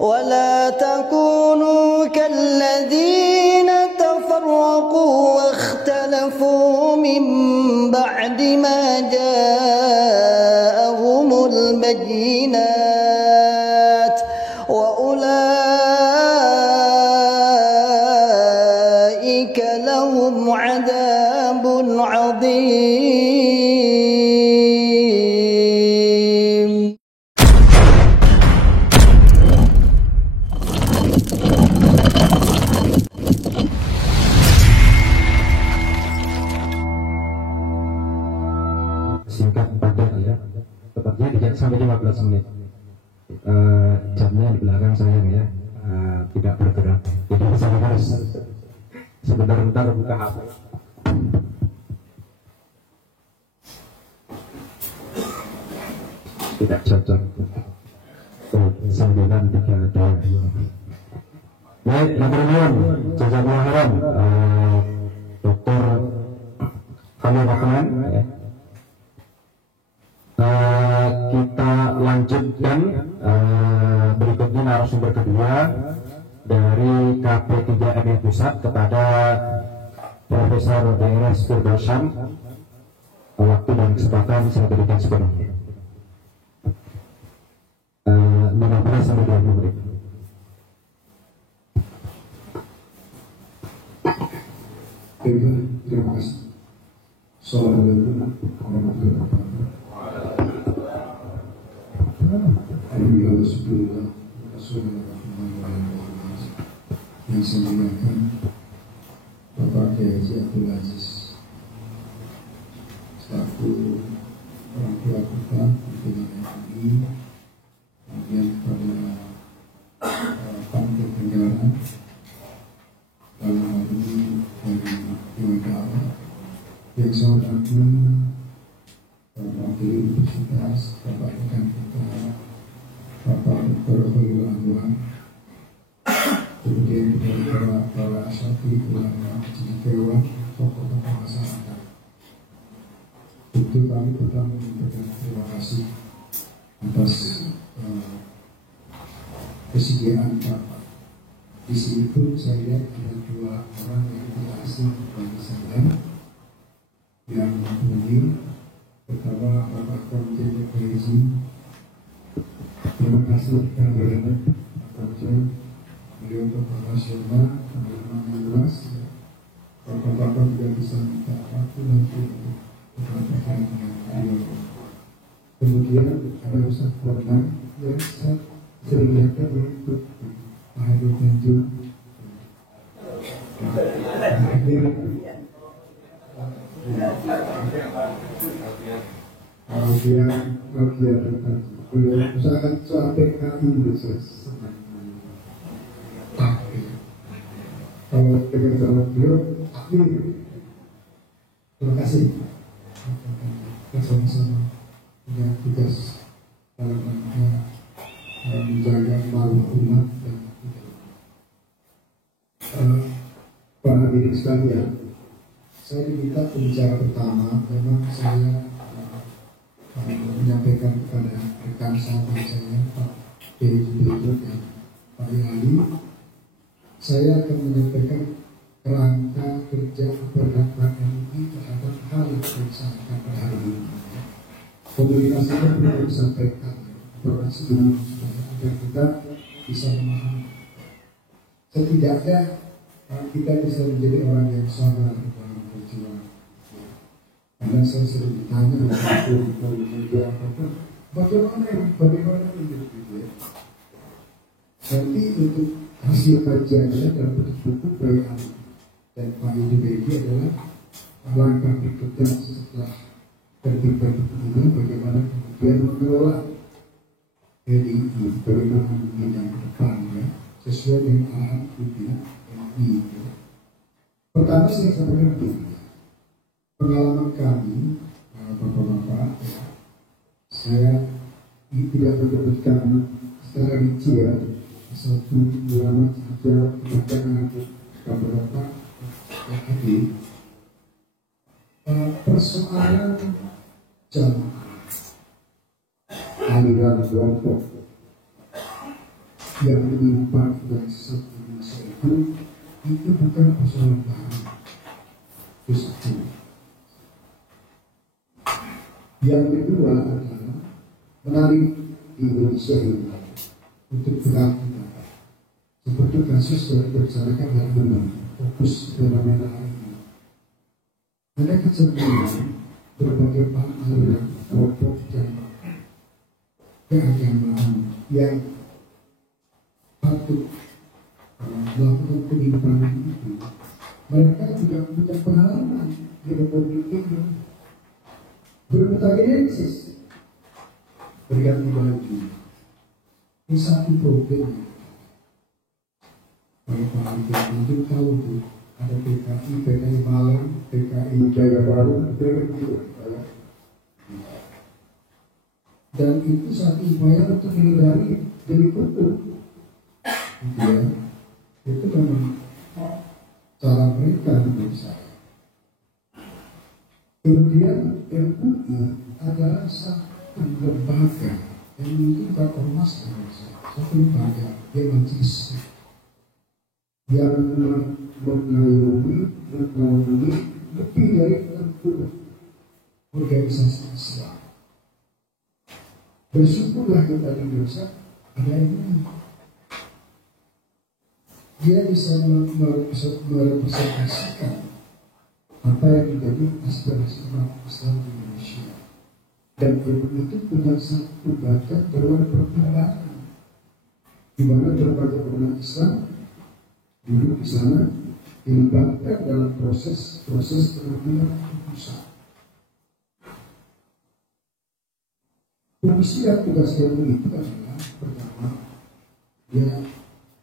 ولا تكونوا كالذين تفرقوا واختلفوا من بعد ما جاءهم البينات وأولئك لهم عذاب عظيم. Singkat padat ya, tepatnya sampai 15 menit. Jamnya di belakang sayang ya, tidak bergerak. Jadi saya harus sebentar-bentar buka HP. Tidak cocok. Sambilan 3-2. Baik, Namun, jazakallahu khairan, Dokter Khalil Rahman. Kita lanjutkan berikutnya narasumber kedua dari KP3MI Pusat kepada Profesor Drs. Firdausyam. Waktu dan kesempatan saya berikan sepenuhnya. 15 sampai 20 menit. Terima kasih. Assalamualaikum warahmatullahi wabarakatuh. Alhamdulillah, Rasulullah, yang saya muliakan Bapak Kiai Haji Abdul Aziz selaku orang tua kita pimpinan MUI, kemudian kepada panitia penyelenggara dalam hal ini dari Dewan Dakwah yang saya hormati wakil universitas, Bapak rekan kita Bapak Dr. Khalil Anwar, kemudian kepada para asyafi ulama cendekiawan, tokoh-tokoh masyarakat. Tentu kami pertama mengucapkan terima kasih atas kesediaan Bapak. Di sini pun saya lihat ada dua orang yang tidak asing bagi saya yang mulia. Pertama, Bapak Komjen Polisi. Terima kasih kepada Pak Komjen, beliau tokoh nasional, pengalaman yang luas. Bapak-bapak juga bisa minta waktu nanti untuk berbicara dengan beliau. Kemudian ada Ustaz Korban yang saya sering lihatkan berikut Pak Haidul Tanjung. Bagian beliau usahakan soal PKI Indonesia. Kalau dengan soal beliau, terima kasih. Kita sama-sama punya tugas dalam rangka menjaga maruah umat dan para hadirin sekalian. Saya diminta pembicara pertama, memang saya menyampaikan kepada rekan sahabat saya Pak Kiai berikut ya, Pak Yali. Saya akan menyampaikan kerangka kerja berat MUI terhadap hal yang disampaikan pada hari ini. Komunikasinya perlu disampaikan informasi dulu agar kita bisa memahami. Setidaknya kita bisa menjadi orang yang sabar dalam berjuang. Karena saya sering ditanya bagaimana hidup gitu ya. Nanti untuk hasil kajiannya dalam bentuk buku bayan dan Pak IDBG adalah langkah berikutnya setelah tertibat ini, bagaimana kemudian mengelola RII, bagaimana yang ke depan ya, sesuai dengan arahan pimpinan RII. Pertama saya sampaikan begini, pengalaman kami bapak-bapak, saya tidak menyebutkan secara rinci ya, satu ulama saja kemudian beberapa tadi persoalan jamaah aliran kelompok yang menimpa organisasi Indonesia itu bukan persoalan baru. Itu satu. Yang kedua adalah menarik Indonesia ini untuk berangkat seperti kasus yang dibicarakan hari ini, fokus fenomena ini. Ada kecenderungan berbagai aliran kelompok dan keagamaan yang patut melakukan penyimpanan itu. Mereka juga punya pengalaman di Republik ini bermutagenesis berganti baju. Ini satu problem. Kalau Pak Alvin mungkin tahu tuh ada PKI Malang, PKI Jaya Baru, dan itu satu upaya untuk menghindari delik hukum. Ya, itu memang cara mereka menurut saya. Kemudian MUI adalah satu lembaga yang mungkin bukan ormas, satu lembaga yang majelis yang mengayomi lebih dari 60 organisasi Islam. Bersyukurlah kita di Indonesia ada ini. Dia bisa merepresentasikan apa yang menjadi aspirasi umat Islam di Indonesia. Dan itu punya satu bagian berwarna pertimbangan, di mana berbagai umat Islam duduk di sana dilibatkan dalam proses pengambilan keputusan. Komisi yang tugas MUI itu adalah pertama dia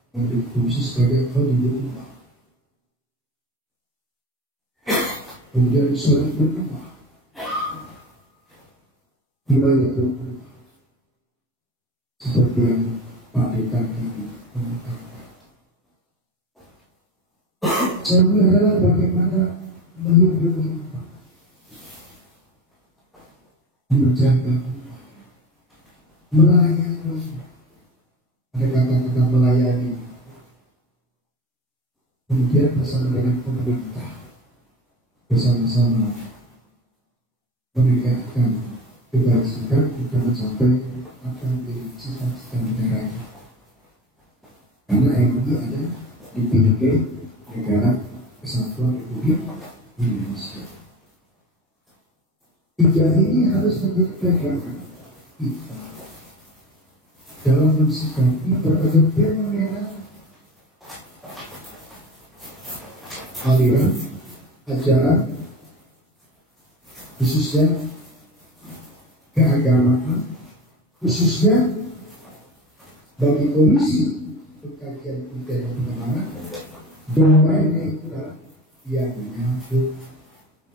memberi fungsi sebagai audit rumah, kemudian solid rumah, wilayah rumah, seperti yang Pak Dekan ini mengatakan. Semua adalah bagaimana menghibur rumah, menjaga rumah, melayani rumah. Ada kata-kata melayani. Kemudian bersama dengan pemerintah bersama-sama menegakkan keberhasilan untuk mencapai apa yang menjadi cita-cita negara ini. Karena MUI ada dipilih negara Kesatuan Republik Indonesia. Tiga ini harus menjadi pegangan kita dalam mensikapi berbagai fenomena aliran ajaran, khususnya keagamaan, khususnya bagi komisi pengkajian dan pengembangan domainnya itu adalah yang menyangkut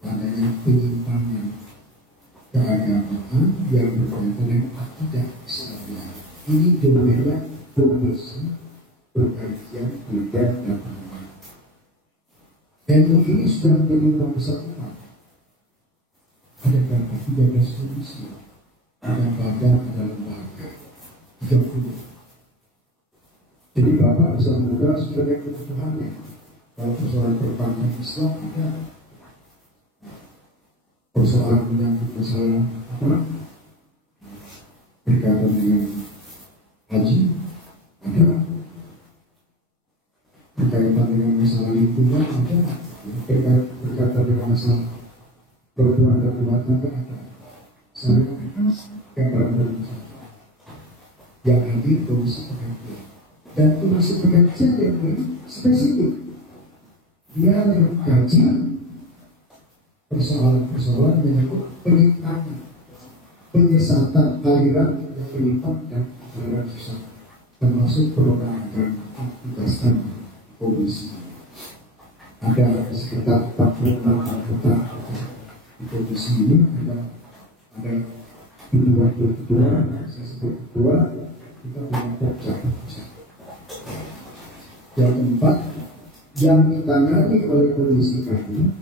adanya penyimpangan keagamaan yang berkaitan dengan akidah Islam. Ini domainnya komisi pengkajian dan pengembangan. MUI ini sudah menjadi lembaga besar umat. Ada berapa? 13 komisi. Ada badan, ada lembaga 30. Jadi Bapak bisa mudah sebagai kebutuhannya. Kalau persoalan perbankan Islam ada, persoalan menyangkut masalah apa berkaitan dengan haji ada, berkaitan dengan masalah lingkungan ada, berkaitan dengan masalah perempuan dan rumah tangga ada. Saya gambaran bersama yang hadir komisi pengajian dan komisi pengajian yang ini spesifik. Dia mengkaji persoalan-persoalan menyangkut penyimpangan, penyesatan aliran yang menyimpang dan aliran sesat, termasuk propaganda tugasan komisi. Ada sekitar 46 anggota di komisi ini. Ada kedua, saya sebut kedua, kita punya pokja. Yang keempat, yang ditangani oleh komisi kami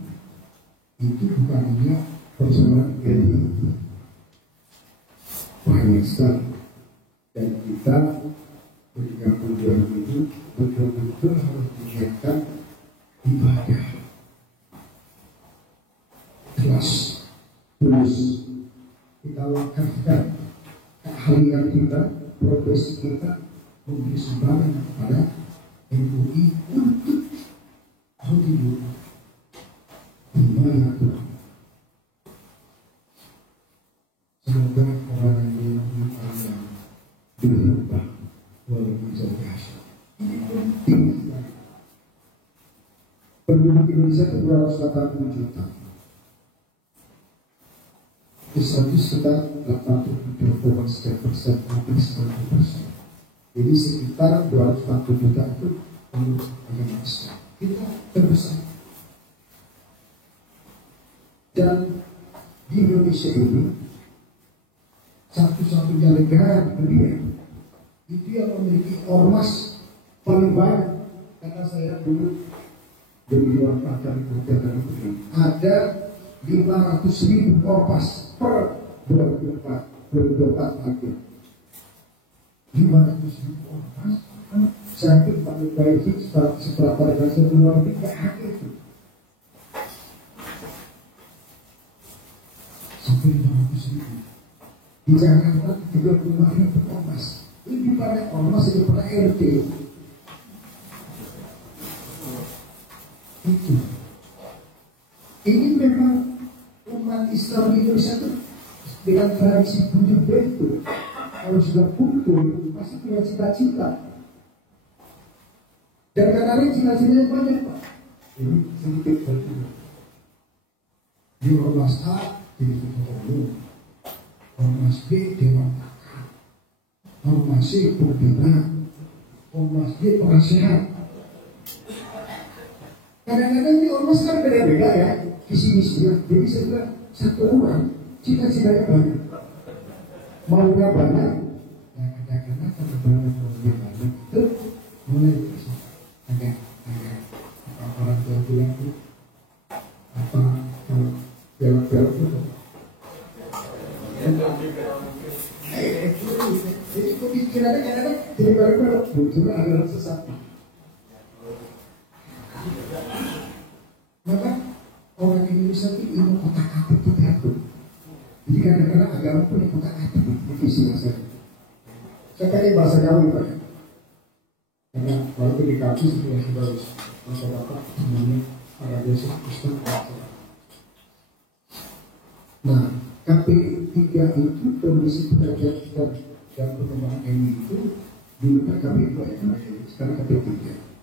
itu bukan hanya persoalan ini, banyak sekali, dan kita bergabung profesi kita memberi sumbangan kepada MUI untuk hidup gimana Tuhan. Semoga orang yang berubah walaupun jauh. Ini penting sekali. Penduduk Indonesia itu 280 juta. Islam itu sekitar 87,1%, hampir 90%. Jadi sekitar 240 juta itu penduduk agama Islam. Kita terbesar. Dan di Indonesia ini satu-satunya negara di dunia itu yang memiliki ormas paling banyak. Karena saya dulu dari luar pakar ada 500.000 ormas per 2024 akhir. 500.000 ormas. Saya itu paling baik setelah pada dasar luar negeri nggak ada itu. Sampai 500.000. Di Jakarta 35.000 ormas. Lebih banyak ormas daripada RT. Itu. Ini memang umat Islam di Indonesia itu dengan tradisi punya betul. Kalau sudah kumpul pasti punya cita-cita. Dan kadang-kadang cita-citanya banyak Pak. Ini sedikit berbeda. Di ormas A jadi ketua, ormas B dewan pakar, ormas C pembina, ormas D penasehat. Kadang-kadang ini ormas kan beda-beda ya, visi-misinya. Jadi saya bilang satu orang cita-citanya banyak, maunya banyak. Ya kadang-kadang kalau maunya banyak itu mulai agak orang tua bilang itu apa kalau belok-belok itu. Jadi pemikirannya kadang-kadang jadi belok-belok munculnya agak sesat. Maka orang Indonesia itu ilmu otak-atik itu takut. Jadi kadang-kadang agama punya otak-atik di visi masa. Saya pakai bahasa Jawa Pak. Karena waktu di kampus itu yang sudah bapak namanya para desa Kristen. Nah, KPI 3 itu Komisi Pengajian dan Pengembangan MI itu dulu kan KPI 2 ya, sekarang KPI 3.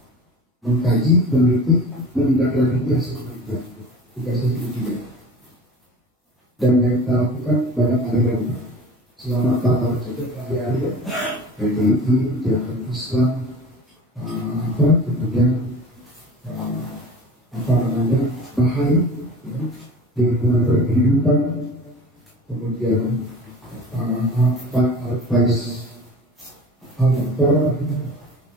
Mengkaji, meneliti, menindaklanjuti hasil penelitian tugasnya itu 3. Dan yang kita lakukan banyak aliran selama 4 tahun saja aliran PDI, Jamaah Islam, kemudian Bahai, di lingkungan berkehidupan, kemudian Al-Faiz Al-Doktor,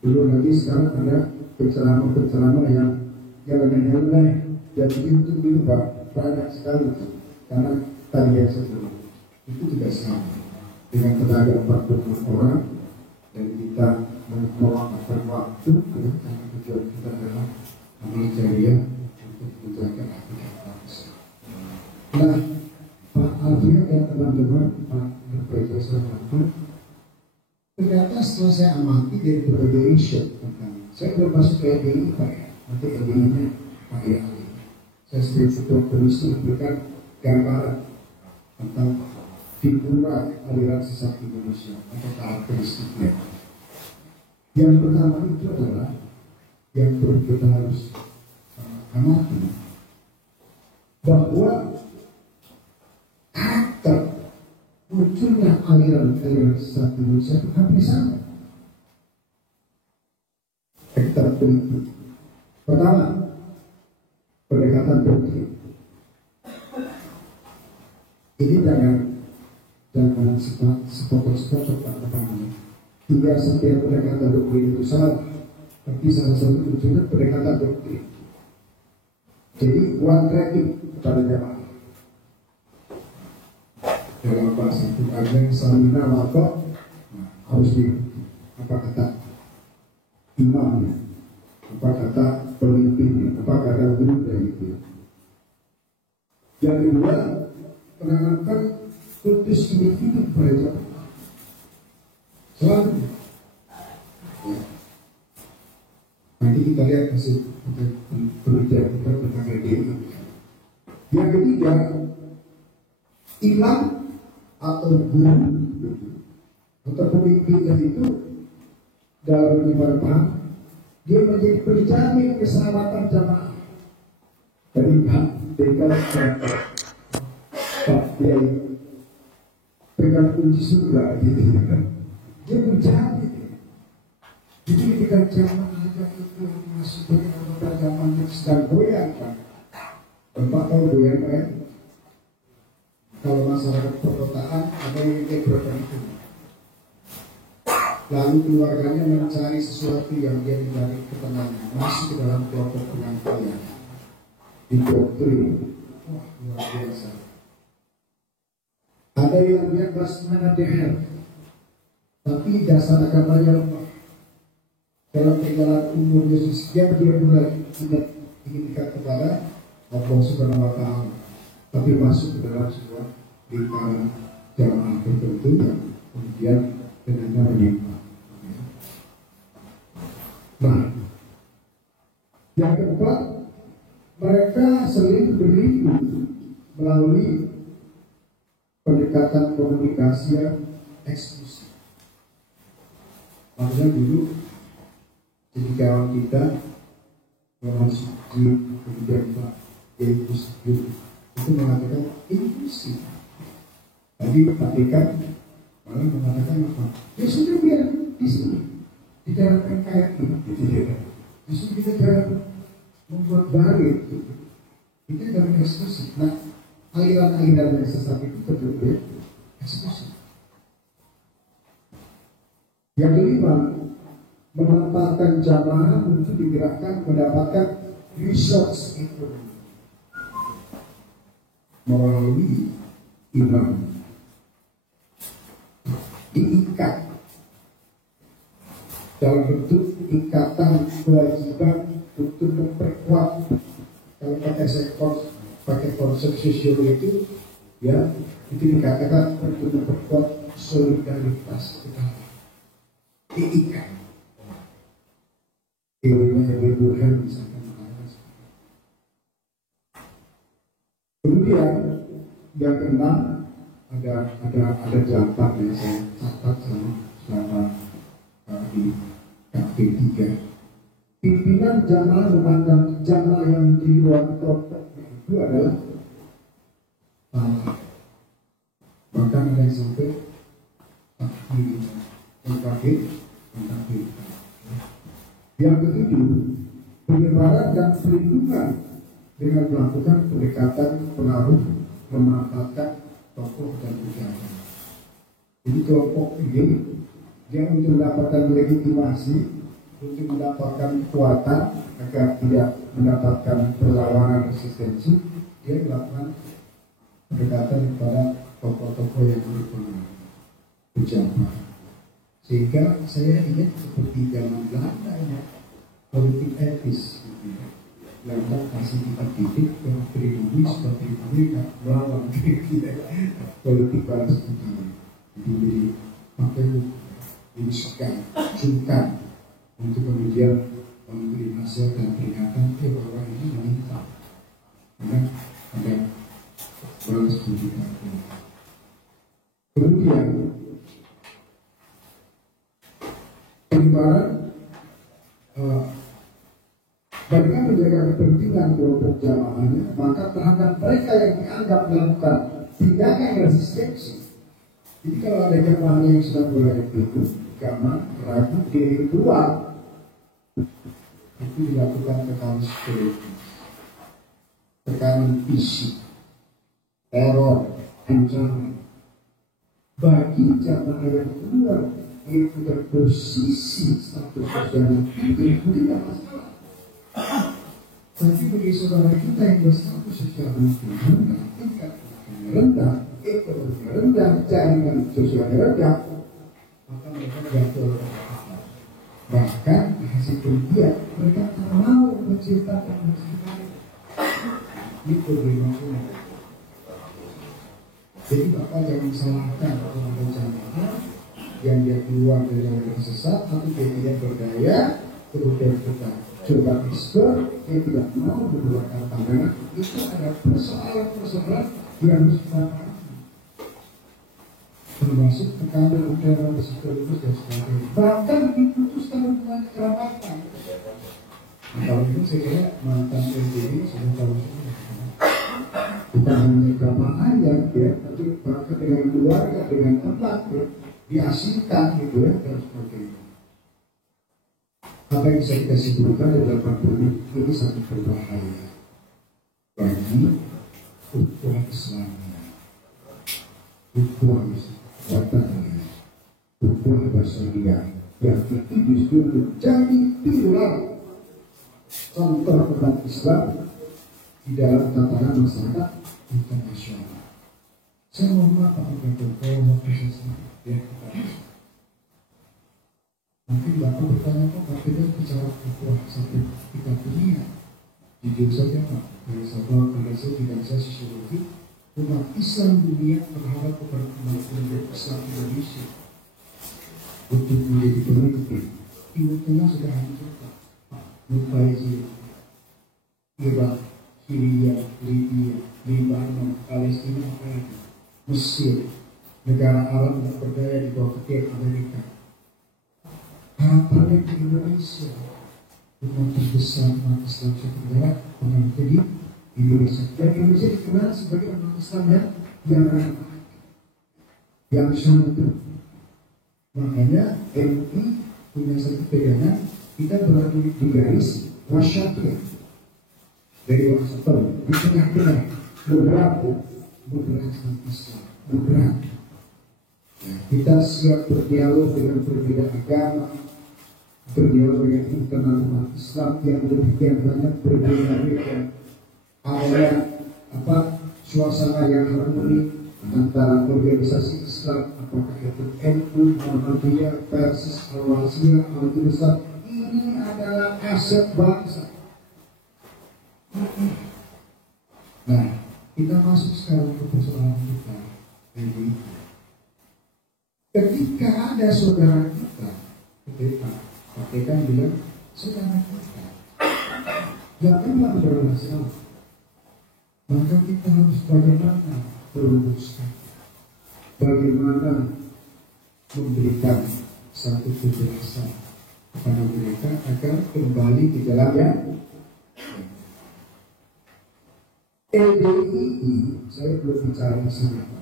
belum lagi sekarang ada penceramah-penceramah yang nilai-nilai jadi itu banyak sekali karena tadi yang sebelum itu juga sama dengan tenaga 40 orang dan kita meluangkan waktu karena tujuan kita adalah amal jariah untuk menjaga akidah bangsa. Nah, Pak Alfian dan teman-teman Pak Profesor Mahfud, ternyata setelah saya amati dari berbagai riset tentang saya belum masuk ke EDI Pak ya, nanti EDI-nya Pak ya. Saya sebagai ketua komisi memberikan gambaran tentang figura aliran sesat Indonesia atau karakteristiknya. Yang pertama itu adalah yang perlu kita harus amati bahwa karakter munculnya aliran sesat Indonesia itu hampir sama. Karakter politik. Pertama, pendekatan doktrin. Ini jangan sepotong-sepotong Pak. Tidak setiap pendekatan doktrin itu salah, tapi salah satu tujuannya pendekatan doktrin. Jadi one tracking kepada jamaah. Dalam bahasa itu ada samina maka harus di apa kata imamnya, apa kata pemimpinnya, apa kata guru dari itu. Yang kedua, menanamkan kultus individu pada jamaah. Selalu kita lihat hasil penelitian kita tentang LDI. Yang ketiga, imam atau guru atau pemimpinnya itu dalam penyebaran paham, dia menjadi penjamin keselamatan jamaah. Dari Pak Dekan Pak Kiai pegang kunci surga gitu kan. Dia menjamin. Jadi ketika jamaah itu masuk dari anggota jamaahnya sedang goyang kan. Bapak tahu goyang kan? Kalau masyarakat perkotaan ada yang ekrokan itu. Lalu keluarganya mencari sesuatu yang dia mencari ketenangan, masuk ke dalam kelompok penyampaian, didoktrin. Wah, luar biasa. Ada yang lihat basmana deher, tapi dasar agamanya lemah. Dalam perjalanan umur Yesus, dia mulai ingin dekat kepada Allah Subhanahu wa Ta'ala, tapi masuk ke dalam sebuah lingkaran jamaah tertentu yang kemudian dengan menyimpang. Nah, yang keempat, mereka sering berlindung melalui pendekatan komunikasi yang eksklusif. Makanya dulu jadi kawan kita Orang Suci, kemudian Pak Kiai itu mengatakan inklusif. Tadi Pak Dekan malah mengatakan apa? Ya sudah biar di sini dijalankan kayak ini. Justru kita jangan membuat baru kita dalam eksklusif. Nah, aliran-aliran yang sesat itu betul-betul eksklusif. Yang kelima, memanfaatkan jamaah untuk digerakkan mendapatkan resource ekonomi melalui imam diikat dalam bentuk ikatan kewajiban untuk memperkuat. Kalau pakai konsep sosiologi itu ya itu dikatakan untuk memperkuat solidaritas kita, diikat. Teorinya Abraham misalkan. Kemudian yang keenam ada jawaban yang saya catat selama di KP3. Pimpinan jamaah memandang jamaah yang di luar kelompok itu adalah bahkan ada yang sampai mengkafir. Yang ketujuh, penyebaran dan perlindungan dengan melakukan pendekatan pengaruh, memanfaatkan tokoh dan ucapan. Jadi kelompok ini dia untuk mendapatkan legitimasi, untuk mendapatkan kekuatan agar tidak mendapatkan perlawanan resistensi, dia melakukan pendekatan kepada tokoh-tokoh yang berpengaruh, pejabat. Sehingga saya ingat seperti zaman Belanda ya, politik etis. Belanda kasih kita titik yang pribumi seperti mereka melawan politik balas utama. Jadi pakai disekat, sungkan untuk kemudian memberi hasil dan peringatan bahwa ini menimpa. Karena ada balas pendidikan. Kemudian penyebaran bagaimana menjaga kepentingan kelompok jamaahnya, maka terhadap mereka yang dianggap melakukan tindakan resistensi. Jadi kalau ada jamaahnya yang sedang berada itu karena ragu diri keluar, itu dilakukan tekanan psikologis, tekanan fisik, teror, ancaman. Bagi jamaah yang keluar itu berposisi status sosial tinggi itu tidak masalah. Tapi bagi saudara kita yang berstatus sosial rendah, tingkat rendah, ekonomi rendah, jaringan sosial rendah, maka mereka jatuh. Bahkan hasil penelitian mereka tak mau menceritakan masalah ini problematiknya. Jadi Bapak jangan salahkan orang jamaah yang dia keluar dari orang sesat atau dia tidak berdaya, kemudian kita coba ekspor, dia tidak mau mengeluarkan pandangan, itu ada persoalan-persoalan yang harus kita pahami, termasuk tekanan udara psikologis dan sebagainya. Bahkan diputuskan dengan keramatan. Kalau itu saya kira mantan PBB sudah tahu semua. Bukan hanya jamaah ayat ya, tapi bahkan dengan keluarga, dengan tempat ya, diasingkan gitu ya, dan sebagainya. Apa yang bisa kita simpulkan adalah ini sangat berbahaya bagi ukhuwah Islamnya, ukhuwah watannya, ukhuwah basyariah yang itu justru menjadi pilar contoh umat Islam di dalam tatanan masyarakat internasional. Saya mohon maaf apabila kalau waktu saya sedikit ya kita mungkin Bapak bertanya kok kita bicara ukhuwah sampai kita dunia. Jujur saja Pak, dari sabab pada saya tidak saya sosiologi, umat Islam dunia berharap kepada umat Islam Indonesia untuk menjadi pemimpin. Timur Tengah sudah hancur Pak, Mubaizir, Irak, Syria, Libya, Lebanon, Palestina, Mesir, negara Arab yang berdaya di bawah ketiak Amerika. Harapannya di Indonesia, umat terbesar umat Islam Tenggara pernah jadi Indonesia. Dan Indonesia dikenal sebagai umat Islam yang ramah, yang santun. Makanya MUI punya satu pegangan, kita berada di garis wasyatiyah dari Washington di tengah-tengah beberapa umat Islam, beberapa. Ya, kita siap berdialog dengan berbeda agama, berdialog dengan internal umat Islam yang demikian banyak berbeda-beda. Ada suasana yang harmoni antara organisasi Islam, apakah itu NU, Muhammadiyah, Persis, Al-Wasiyah, Al-Qudsiyah. Ini adalah aset bangsa. Nah, kita masuk sekarang ke persoalan kita. Jadi, ketika ada saudara kita, KPK bilang saudara kita, janganlah beralasan. Maka kita harus bagaimana merumuskan, bagaimana memberikan satu penjelasan kepada mereka agar kembali ke jalannya. LDII, saya belum bicara di sini, Pak.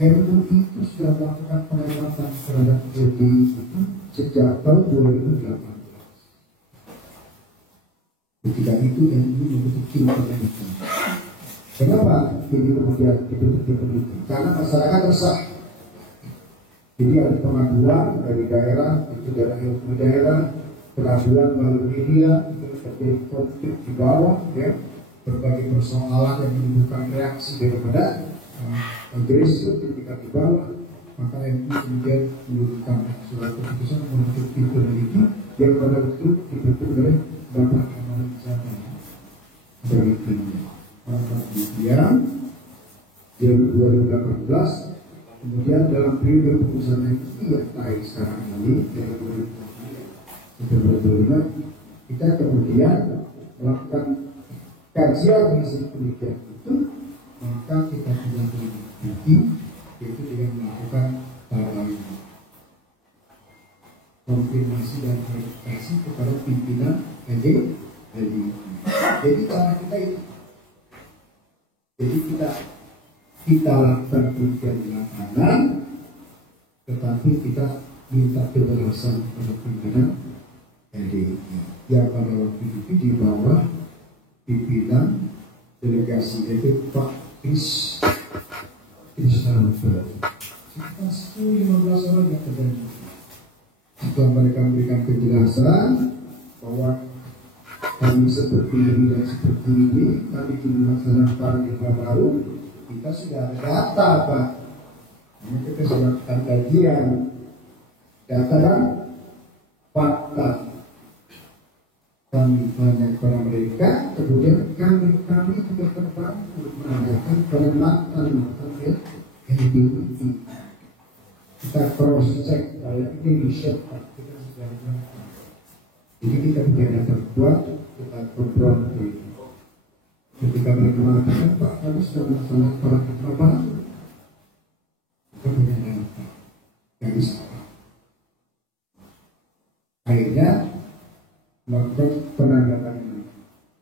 MUI itu sudah melakukan pengamatan terhadap LDII itu sejak tahun 2018. Ketika itu MUI membentuk tim penelitian. Kenapa ini kemudian dibentuk tim penelitian? Karena masyarakat resah. Jadi ada pengaduan dari daerah, itu dari ilmu daerah, pengaduan melalui media, itu terjadi konflik di bawah, ya, berbagai persoalan yang menimbulkan reaksi daripada agresif ketika di bawah. Maka MUI kemudian menurunkan surat keputusan membentuk tim peneliti yang pada waktu dibentuk oleh Bapak Amal Zata sebagai timnya. Maka kemudian di 2018 kemudian dalam periode keputusan MUI yang terakhir sekarang ini dari 2025 kita kemudian melakukan kajian hasil penelitian itu, maka kita sudah bukti yaitu dengan melakukan konfirmasi dan verifikasi kepada pimpinan LDII. Jadi cara kita itu, jadi kita lakukan penelitian di lapangan, tetapi kita minta penjelasan kepada pimpinan LDII yang pada waktu itu di bawah pimpinan delegasi yaitu Pak Kris sekitar 10-15 orang yang terjadi. Setelah mereka memberikan penjelasan bahwa kami seperti ini dan seperti ini, kami ingin melaksanakan paradigma baru, kita sudah ada data Pak. Ini kita sudah lakukan kajian data dan fakta. Kami tanya kepada mereka, kemudian kami juga terbang untuk menanyakan kepada mantan LDII. Kita cross check kalau ini disiapkan, kita sudah melakukan. Jadi kita tidak terbuat, kita berbuat ini. Ketika mereka mengatakan, Pak, kami sudah melaksanakan para apa? Kita punya apa? Dari siapa? Akhirnya melakukan penandatanganan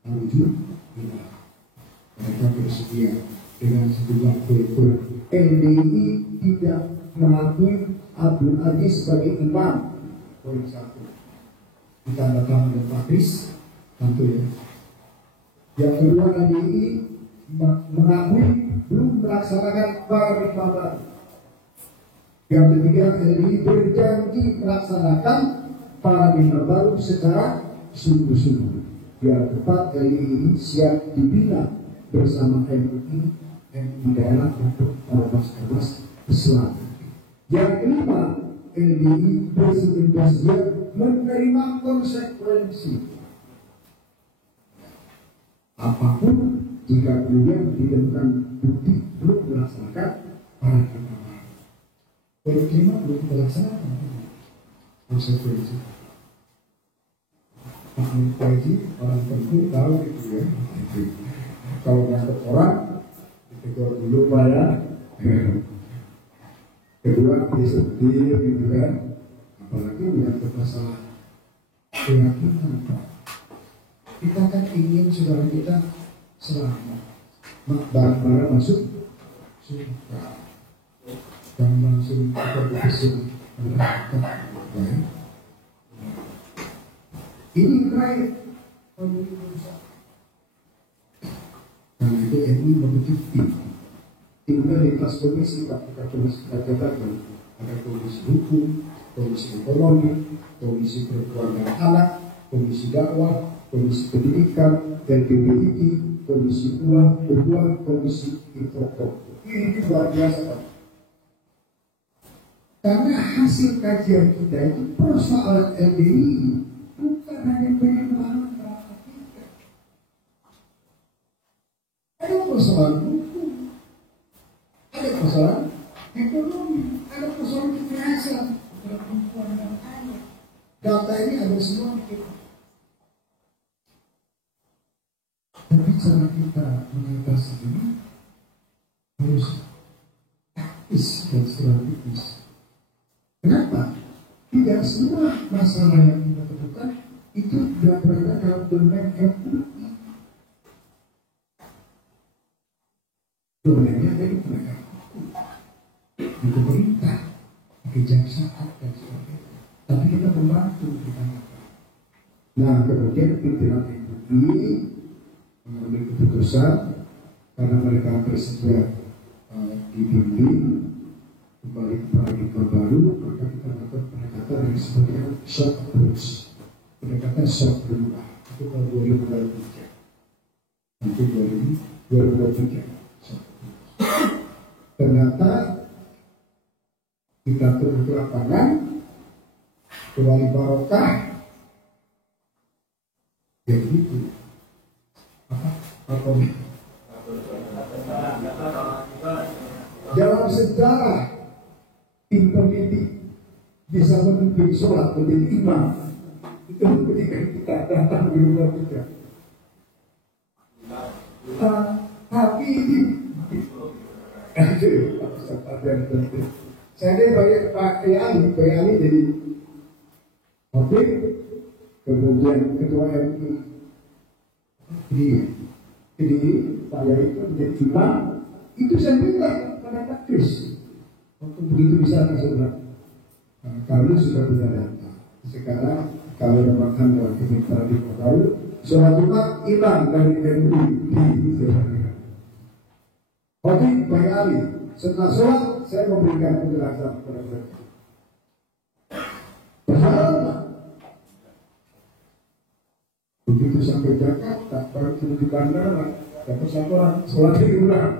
wujud hilang. Mereka bersedia dengan sejumlah kurikulum. NDI tidak mengakui Abdul Aziz sebagai imam. Poin 1. Ditandatangan oleh Pak Kris, tentu ya. Yang kedua, NDI mengakui belum melaksanakan paradigma baru. Yang ketiga, NDI berjanji melaksanakan paradigma baru secara sungguh-sungguh. Biar tepat NDI siap dibina bersama MUI dan di daerah untuk ormas-ormas Islam. Yang kelima, NDI bersedia menerima konsekuensi apapun jika kemudian ditemukan bukti belum melaksanakan paradigma baru. Yang kelima belum melaksanakan konsekuensi. Pak Mukaji orang penting tahu itu ya. Kalau ngangkat orang ditegur dulu Pak ya. Kedua disetir gitu kan. Apalagi menyangkut masalah keyakinan Pak. Kita kan ingin saudara kita selamat. Barang-barang masuk surga. Jangan langsung kita berkesan neraka. Ini terakhir. Karena itu MUI membentuk tim dari kelas komisi, kita katakan ada komisi hukum, komisi ekonomi, komisi perkeluargaan anak, komisi dakwah, komisi pendidikan, LPPID, komisi uang, komisi info. Ini luar biasa Pak. Karena hasil kajian kita itu persoalan LDI bukan hanya penyebaran kita. Ada persoalan hukum, ada persoalan ekonomi, ada persoalan kekerasan, ada perempuan dan anak. Data ini ada semua di kita. Tapi cara kita mengatasi ini harus taktis dan strategis. Kenapa? Tidak semua masalah yang kita temukan itu tidak berada dalam domain MUI. Domainnya dari penegak hukum, di pemerintah, di kejaksaan dan sebagainya. Tapi kita membantu kita. Nah, kemudian pimpinan MUI mengambil keputusan karena mereka bersedia dibimbing kembali ke paradigma baru, maka kita lakukan pendekatan yang disebutkan shock approach. Pendekatan shock berubah itu tahun 2023. Nanti 2023. Ternyata kita turun ke lapangan, ke Wali Barokah, ya begitu. Apa? Dalam sejarah tim pendidik bisa memimpin sholat menjadi imam itu ketika kita datang di rumah kita. Tapi ini saya ada banyak Pak Ali jadi khotib, kemudian ketua MUI jadi saya itu menjadi imam. Itu saya minta pada Pak Kris. Waktu begitu bisa langsung kalau sudah punya data. Sekarang kalau dapatkan dari paradigma baru, sholat Jumat imam dari MUI di Oke, Pak Ali. Setelah sholat saya memberikan penjelasan kepada mereka. Berjalan. Begitu sampai Jakarta, baru turun di bandara, dapat satu orang sholat diulang.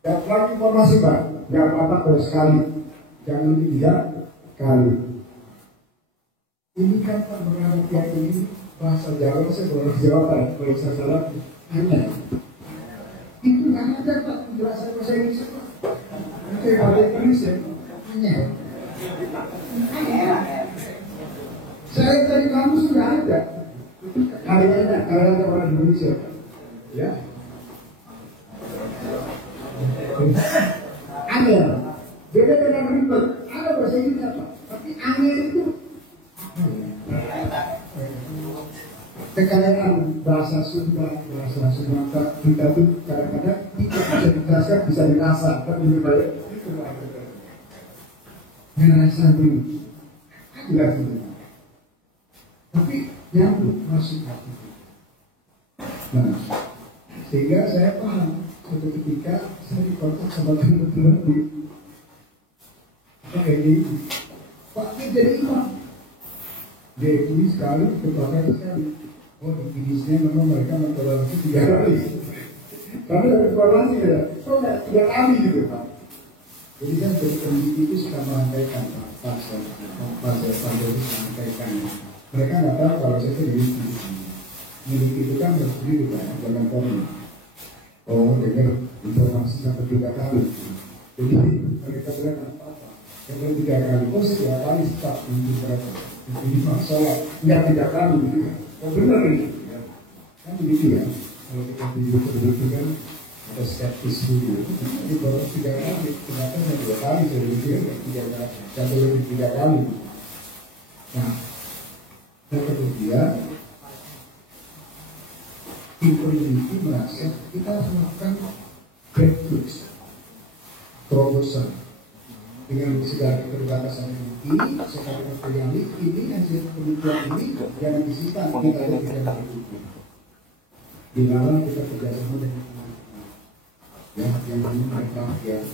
Dapat lagi informasi Pak, nggak apa-apa kalau sekali, jangan lebih 3 kali. Ini kan Pak mengenai yang ini bahasa Jawa, saya boleh jawab kalau saya salah, hanya itu nggak ada Pak penjelasan bahasa Indonesia Pak. Itu yang ada Indonesia hanya. Saya dari kamu sudah ada. Kalian orang Indonesia, ya. Angel, beda dengan ribet. Ada bahasa Inggris apa? Tapi angel itu kekayaan bahasa Sunda, bahasa Sumatera kita tuh kadang-kadang tidak bisa dijelaskan, bisa dirasa, tapi lebih baik itu merasa dulu. Tidak tidak. Tapi nyambung masuk hati. Nah, sehingga saya paham suatu ketika saya dikontak sama teman-teman di ini, Pak ini jadi imam. Dia ini sekali, kebakar sekali. Oh, di Indonesia memang mereka mentoleransi 3 kali. Tapi dari informasi ya, kok nggak 3 kali gitu Pak. Jadi kan dari pendidik itu sudah mengangkaikan Pak, pasal itu mengangkaikan. Mereka nggak tahu kalau saya itu miliki. Miliki itu kan berdiri dengan formal. Oh, dengar informasi sampai 3 kali. Jadi mereka bilang apa-apa. Kalau 3 kali, oh saya 2 kali start untuk berapa? Ini masalah, nggak 3 kali gitu kan. Oh benar ini, kan begitu ya. Kalau kita begitu kan ada skeptis dulu. Jadi baru 3 kali, kenapa saya 2 kali saya begitu ya, 3 kali, satu lebih 3 kali. Nah, dan kemudian tim peneliti merasa kita harus melakukan breakthroughs, terobosan dengan segala keterbatasan ini, segala keterbatasan ini hasil penelitian ini jangan disimpan kita ada tidak begitu. Di dalam kita kerjasama dengan teman-teman, ya yang ini mereka yang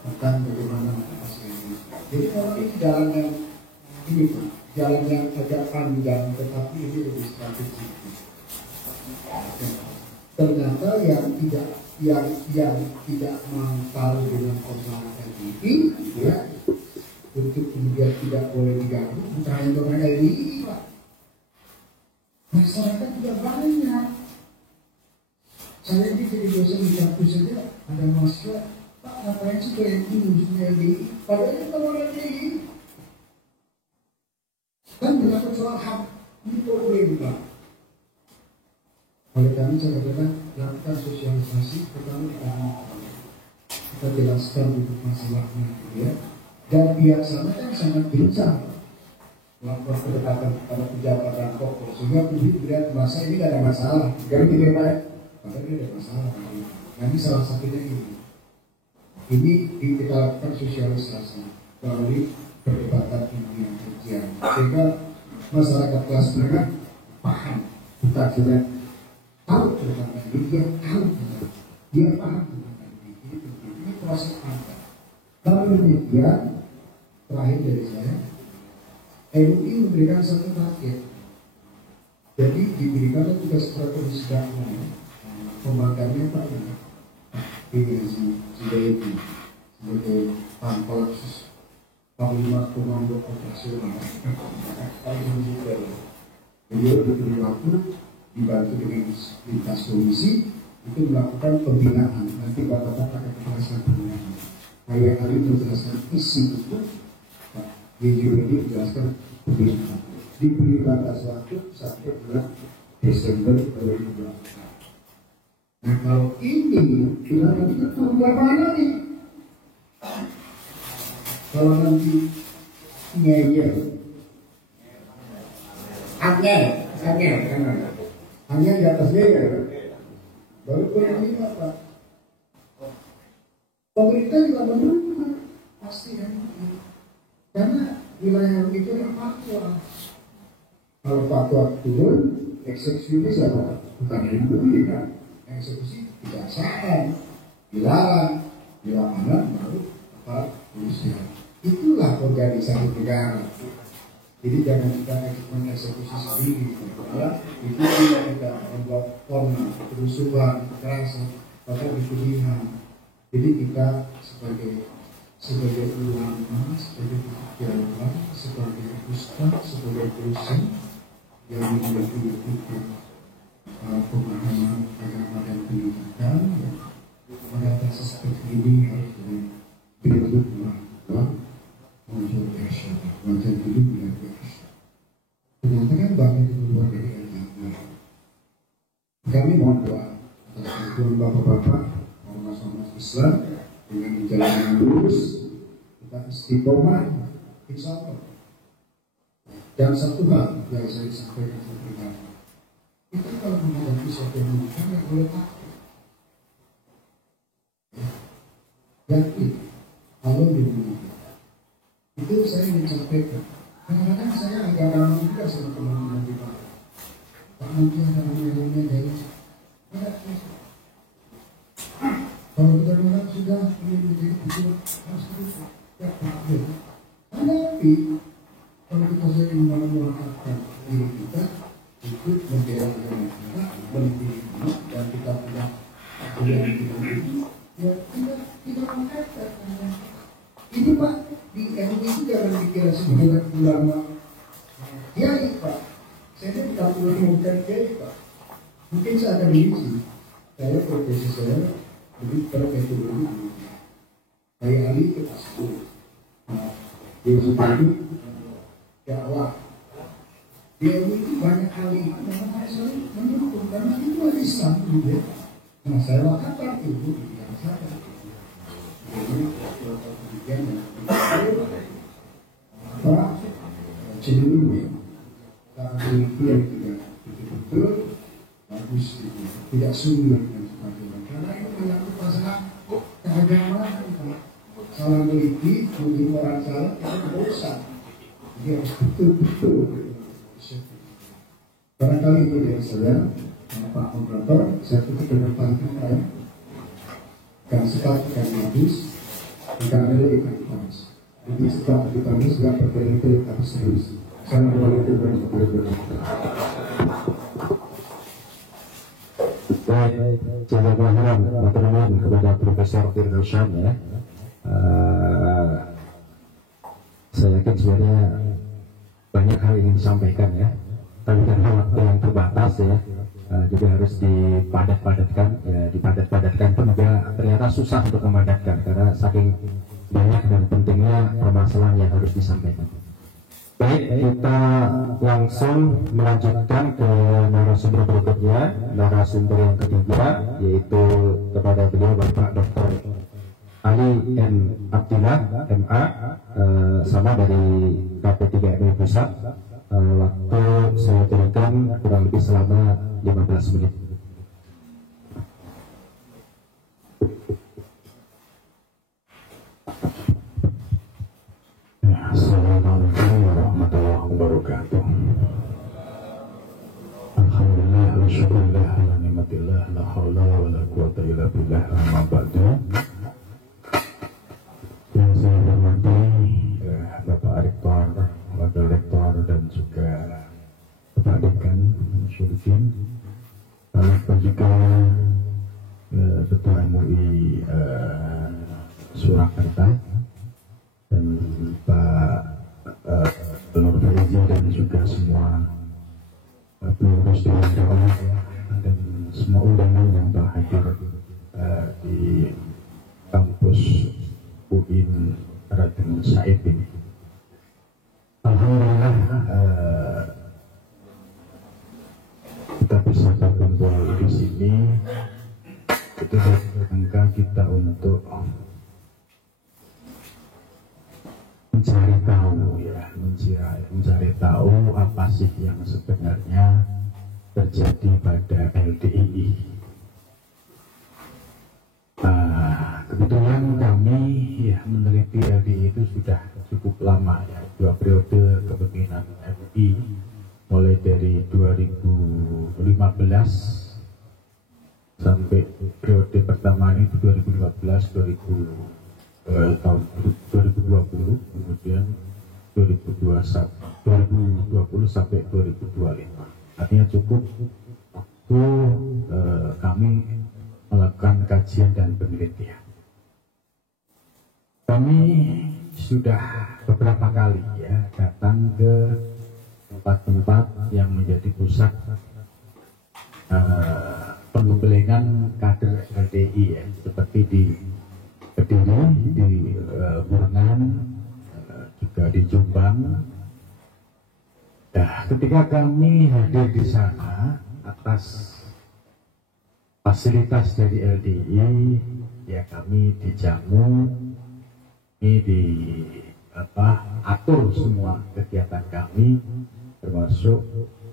tentang bagaimana mengatasi ini. Jadi kalau ini jalan yang ini pun jalan yang agak panjang, tetapi ini lebih strategis. Ternyata yang tidak mangkal dengan persoalan ini, ya, untuk kemudian tidak boleh diganggu, bukan hanya mereka ini, Pak. Masyarakat juga banyak. Saya ini jadi dosen di kampus saja ada mahasiswa, Pak ngapain sih PNI musuhnya LDI? Padahal kita mau LDI. Dan menyangkut soal HAM, ini problem, Pak. Oleh kami saya katakan lakukan sosialisasi pertama kita jelaskan untuk masalahnya, ya. Dan biasanya kan sangat gencar melakukan pendekatan kepada pejabat dan tokoh sehingga publik melihat masa ini tidak ada masalah, jadi tidak baik, padahal ini ada masalah. Nah ini salah satunya ini. Ini kita lakukan sosialisasi melalui perdebatan ini yang terjadi sehingga masyarakat kelas menengah paham, bukan saja tahu tentang ini, dia tahu tentang, dia paham tentang ini proses apa. Lalu demikian terakhir dari saya, MUI memberikan satu target. Jadi diberikan tugas strategis dakwah, pembangkangnya Pak ini sudah itu sebagai pangkal Panglima Komando Operasional. Beliau diberi waktu dibantu dengan lintas komisi itu melakukan pembinaan. Nanti Bapak akan menjelaskan pembinaan. Saya kali menjelaskan isi itu, Pak Yudi menjelaskan pembinaan. Diberi batas waktu sampai bulan Desember 2024. Nah kalau ini kita nanti ketemu lapangan lagi. Kalau nanti ngeyel, hanya di atasnya ya, baru ini apa? Pemerintah juga mendukung pasti kan, karena wilayah itu yang fatwa. Kalau fatwa turun, eksekusi siapa? Bukan yang beli kan? Eksekusi kejaksaan, dilarang, dilakukan baru aparat polisi. Itulah organisasi negara. Jadi jangan kita mengeksekusi sendiri, ya. Itu tidak kita membuat formal, kerusuhan, kekerasan, bahkan dituduhan. Jadi kita sebagai ulama, sebagai pejabat, sebagai ustaz, sebagai dosen yang memiliki pemahaman agama dan pendidikan, ya, mengatasi seperti ini harus berbentuk bahwa muncul kita istiqomah, insya Allah. Dan satu hal yang saya sampaikan pertama, kita kalau menghadapi sesuatu yang bukan, nggak boleh takut. Yakin, Allah dilindungi kita. Itu saya ingin sampaikan. Kadang-kadang saya agak ragu juga sama teman-teman di Pak. Pak nanti ada namanya dari kalau kita bilang sudah ingin menjadi pejuang, harus terus ya Pak. Tapi kalau kita sering mengatakan diri kita ikut membela negara, melindungi umat, dan kita punya yang kita ini, ya tidak mengatakan ini Pak, di MUI itu jangan dikira sebagai ulama kiai Pak. Saya tidak perlu bukan kiai Pak. Mungkin saya akan diisi. Saya profesi saya lebih pada metodologi. Saya ahli ke tasawuf. Nah, di Subandi dakwah. Di MUI itu banyak kali memang saya mendukung karena itu ada Islam juga. Nah, saya lakukan itu yang saya. Apa cenderung tapi itu yang tidak betul bagus itu tidak sulit dan sebagainya karena itu menyangkut masalah keagamaan salah meliti mungkin orang salah itu dosa jadi harus betul-betul barangkali itu dari saya Pak Moderator saya tutup dengan pantun kan sekat kan habis tidak ada ikan panas jadi setelah kita habis tidak berkali-kali habis terus. Assalamualaikum warahmatullahi wabarakatuh. Baik, jazakallahu khairan kepada Profesor Firdaus Syam ya. Saya yakin sebenarnya banyak hal ingin disampaikan ya, tapi karena waktu yang terbatas ya. Jadi harus dipadat-padatkan ya, dipadat-padatkan pun juga ternyata susah untuk memadatkan karena saking banyak dan pentingnya permasalahan yang harus disampaikan. Baik, kita langsung melanjutkan ke narasumber berikutnya, narasumber yang ketiga yaitu kepada beliau Bapak Dr. Ali N. Abdillah MA, sama dari KP3 MUI Pusat. Waktu saya berikan kurang lebih selama 15 menit. Assalamualaikum warahmatullahi wabarakatuh. Alhamdulillah wa syukurillah ala ni'matillah la haula wa la quwata illa billah amma ba'du. Yang saya hormati Bapak Rektor, Wakil Rektor dan juga Bapak Dekan Syurfin, lalu juga Ketua MUI Surakarta dan Pak Nur Faizi dan juga semua pengurus Dewan Dakwah dan semua undangan yang berhadir di kampus UIN Raden Said ini. Alhamdulillah kita bisa berkumpul di sini itu rangka kita untuk mencari tahu ya, mencari tahu apa sih yang sebenarnya terjadi pada LDII. Kebetulan kami ya meneliti LDII itu sudah cukup lama ya, 2 periode kepemimpinan MUI mulai dari 2015 sampai periode pertama ini tahun 2020, kemudian 2020 sampai 2025. Artinya cukup waktu kami melakukan kajian dan penelitian. Kami sudah beberapa kali ya datang ke tempat-tempat yang menjadi pusat penggembelengan kader LDI ya, seperti di Kediri, di Burnan, juga di Jombang. Nah, ketika kami hadir di sana atas fasilitas dari LDI, ya kami dijamu ini atur semua kegiatan kami, termasuk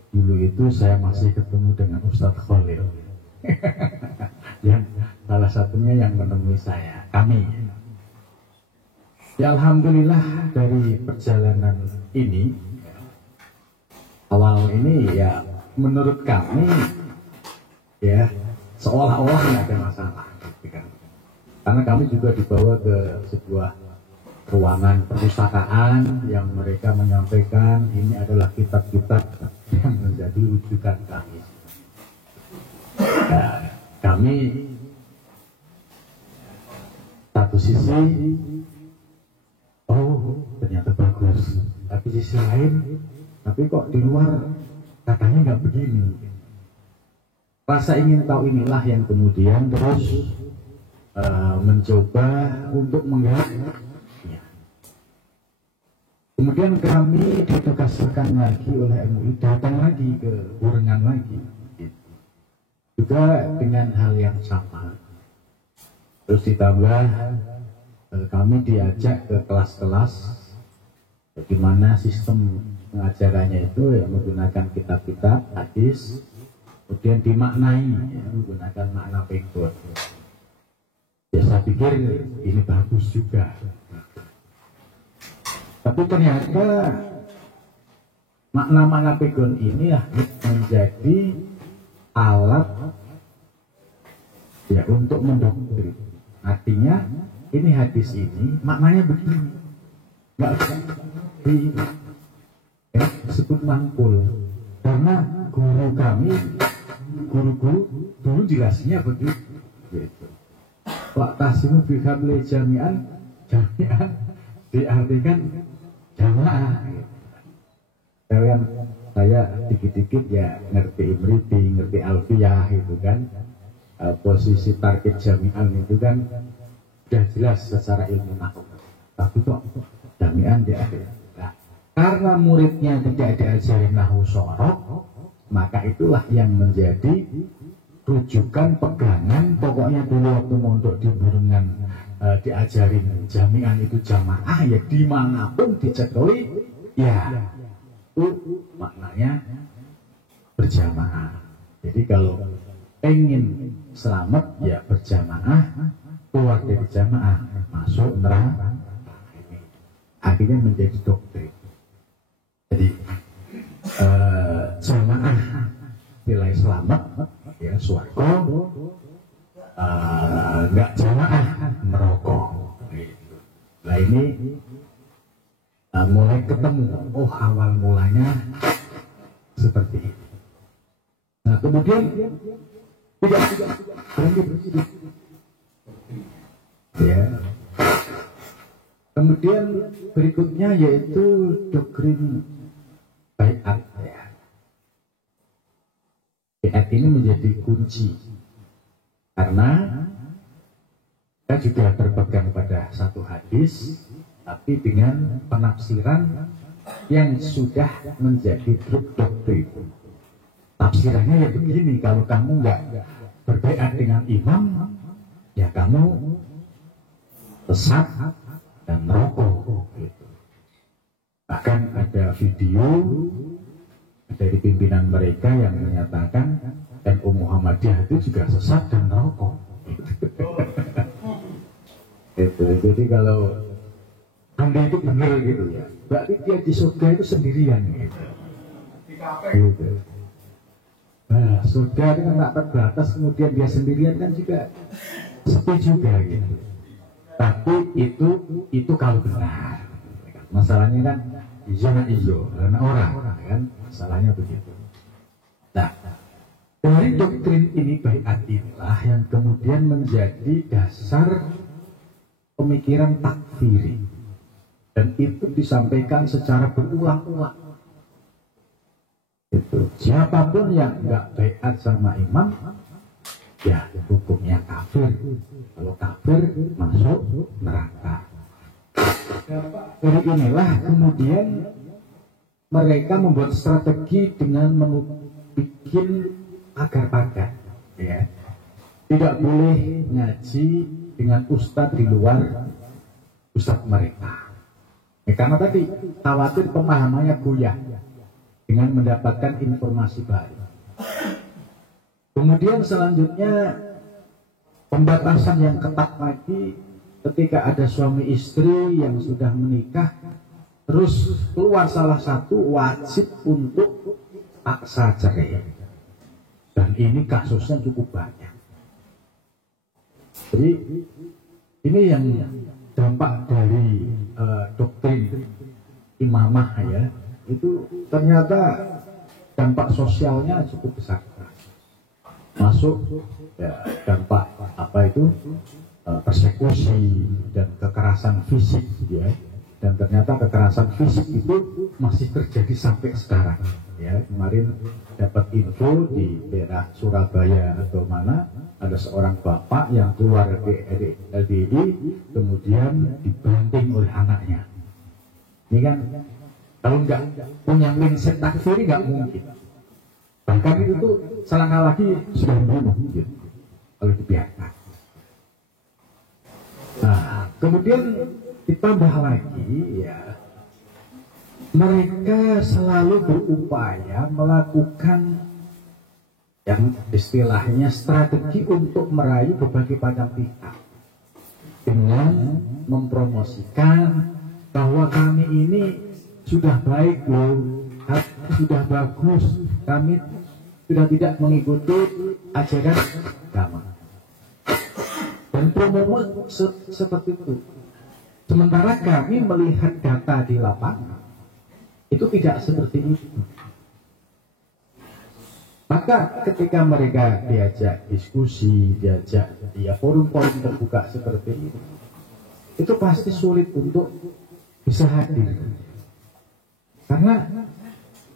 dulu itu saya masih ketemu dengan Ustadz Khalil yang salah satunya yang menemui kami. Ya alhamdulillah dari perjalanan ini, awal ini ya menurut kami ya seolah-olah nggak ada masalah, gitu kan. Karena kami juga dibawa ke sebuah ruangan perpustakaan yang mereka menyampaikan ini adalah kitab-kitab yang menjadi rujukan kami. Nah, kami satu sisi ternyata bagus, tapi sisi lain tapi kok di luar katanya nggak begini. Rasa ingin tahu inilah yang kemudian terus mencoba untuk menggali. Kemudian kami ditugaskan lagi oleh MUI datang lagi ke Burengan lagi, juga dengan hal yang sama. Terus ditambah kami diajak ke kelas-kelas, bagaimana sistem pengajarannya itu ya, menggunakan kitab-kitab hadis, kemudian dimaknai ya, menggunakan makna pegon. Ya saya pikir ini bagus juga. Tapi ternyata makna-makna pegon ini ya menjadi alat ya untuk mendoktrin. Artinya ini hadis ini maknanya begini, nggak usah disebut mangkul, karena guru kami, guru-guru dulu jelasnya begitu. Gitu. Pak Tasimu bihable jami'an diartikan jamaah. Kalian saya dikit-dikit ya ngerti Imriti, ngerti Alfiyah itu kan, posisi target jami'an itu kan sudah jelas secara ilmu nahwu. Tapi kok jami'an diartikan. Nah, karena muridnya tidak diajarin nahwu sorok, maka itulah yang menjadi rujukan pegangan. Pokoknya dulu waktu mondok di Burengan diajarin jami'an itu jamaah ya, dimanapun dicekeli ya itu maknanya berjamaah. Jadi kalau ingin selamat ya berjamaah, keluar dari jamaah masuk neraka. Akhirnya menjadi doktrin. Jadi jamaah nilai selamat ya swarga, nggak jamaah merokok. Nah ini mulai ketemu, awal mulanya seperti ini. Nah kemudian tidak berhenti. Ya. Kemudian berikutnya yaitu doktrin baiat. Ya. Baiat ini menjadi kunci karena kita juga berpegang pada satu hadis, tapi dengan penafsiran yang sudah menjadi doktrin. Tafsirannya ya begini, kalau kamu nggak berbaiat dengan imam, ya kamu sesat dan merokok. Gitu. Bahkan ada video dari pimpinan mereka yang menyatakan NU Muhammadiyah itu juga sesat dan merokok. Gitu. Jadi kalau Anda itu benar gitu ya, berarti dia di surga itu sendirian gitu. Gitu. Nah, surga itu kan tak terbatas, kemudian dia sendirian kan juga sepi juga gitu. Tapi itu kalau benar. Masalahnya kan ijo karena orang kan, masalahnya begitu. Nah, dari doktrin ini baiat inilah yang kemudian menjadi dasar pemikiran takfiri, dan itu disampaikan secara berulang-ulang. Itu siapapun yang nggak baiat sama imam, ya hukumnya kafir. Kalau kafir masuk neraka. Dari inilah kemudian mereka membuat strategi dengan bikin pagar-pagar. Ya. Tidak boleh ngaji dengan ustadz di luar ustadz mereka. Karena tadi khawatir pemahamannya goyah dengan mendapatkan informasi baru. Kemudian selanjutnya pembatasan yang ketat lagi ketika ada suami istri yang sudah menikah, terus keluar salah satu wajib untuk paksa cerai. Dan ini kasusnya cukup banyak. Jadi ini yang dampak dari doktrin imamah ya, itu ternyata dampak sosialnya cukup besar. Masuk ya, dampak apa itu persekusi dan kekerasan fisik ya, dan ternyata kekerasan fisik itu masih terjadi sampai sekarang ya. Kemarin dapat info di daerah Surabaya atau mana ada seorang bapak yang keluar dari LDI kemudian dibanting oleh anaknya. Ini kan kalau nggak punya mindset takfiri nggak mungkin. Bahkan itu selangkah lagi sudah membunuh gitu, kalau dibiarkan. Nah, kemudian ditambah lagi ya, mereka selalu berupaya melakukan yang istilahnya strategi untuk merayu berbagai macam pihak dengan mempromosikan bahwa kami ini sudah baik loh, sudah bagus, kami sudah tidak mengikuti ajaran agama. Dan promo seperti itu. Sementara kami melihat data di lapangan itu tidak seperti itu. Maka ketika mereka diajak diskusi, diajak ya forum-forum terbuka seperti itu pasti sulit untuk bisa hadir. Karena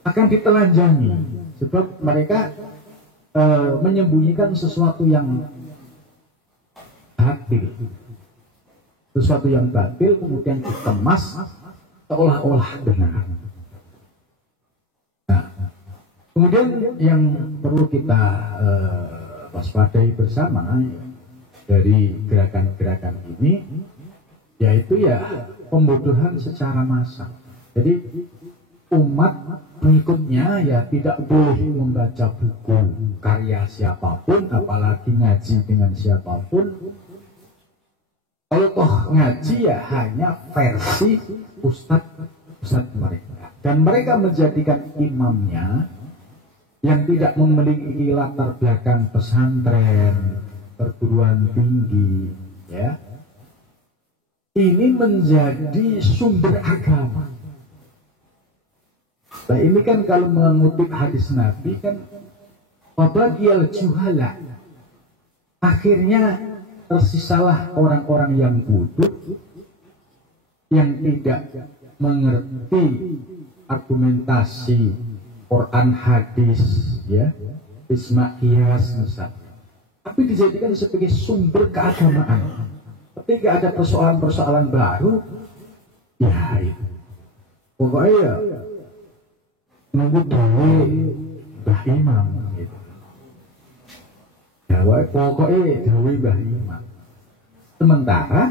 akan ditelanjangi, sebab mereka menyembunyikan sesuatu yang batil, sesuatu yang batil kemudian dikemas seolah-olah benar. Nah, kemudian yang perlu kita waspadai bersama dari gerakan-gerakan ini, yaitu ya pembodohan secara massal. Jadi umat pengikutnya ya tidak boleh membaca buku karya siapapun, apalagi ngaji dengan siapapun. Kalau toh ngaji ya hanya versi ustadz mereka, dan mereka menjadikan imamnya yang tidak memiliki latar belakang pesantren, perguruan tinggi, ya. Ini menjadi sumber agama. Nah ini kan kalau mengutip hadis Nabi kan wabagiyal juhala, akhirnya tersisalah orang-orang yang bodoh yang tidak mengerti argumentasi Quran hadis ya, isma qiyas misalnya, tapi dijadikan sebagai sumber keagamaan. Ketika ada persoalan-persoalan baru ya itu pokoknya ya nunggu dulu Mbah Imam gitu. Ya, pokoknya dulu Mbah Imam. Sementara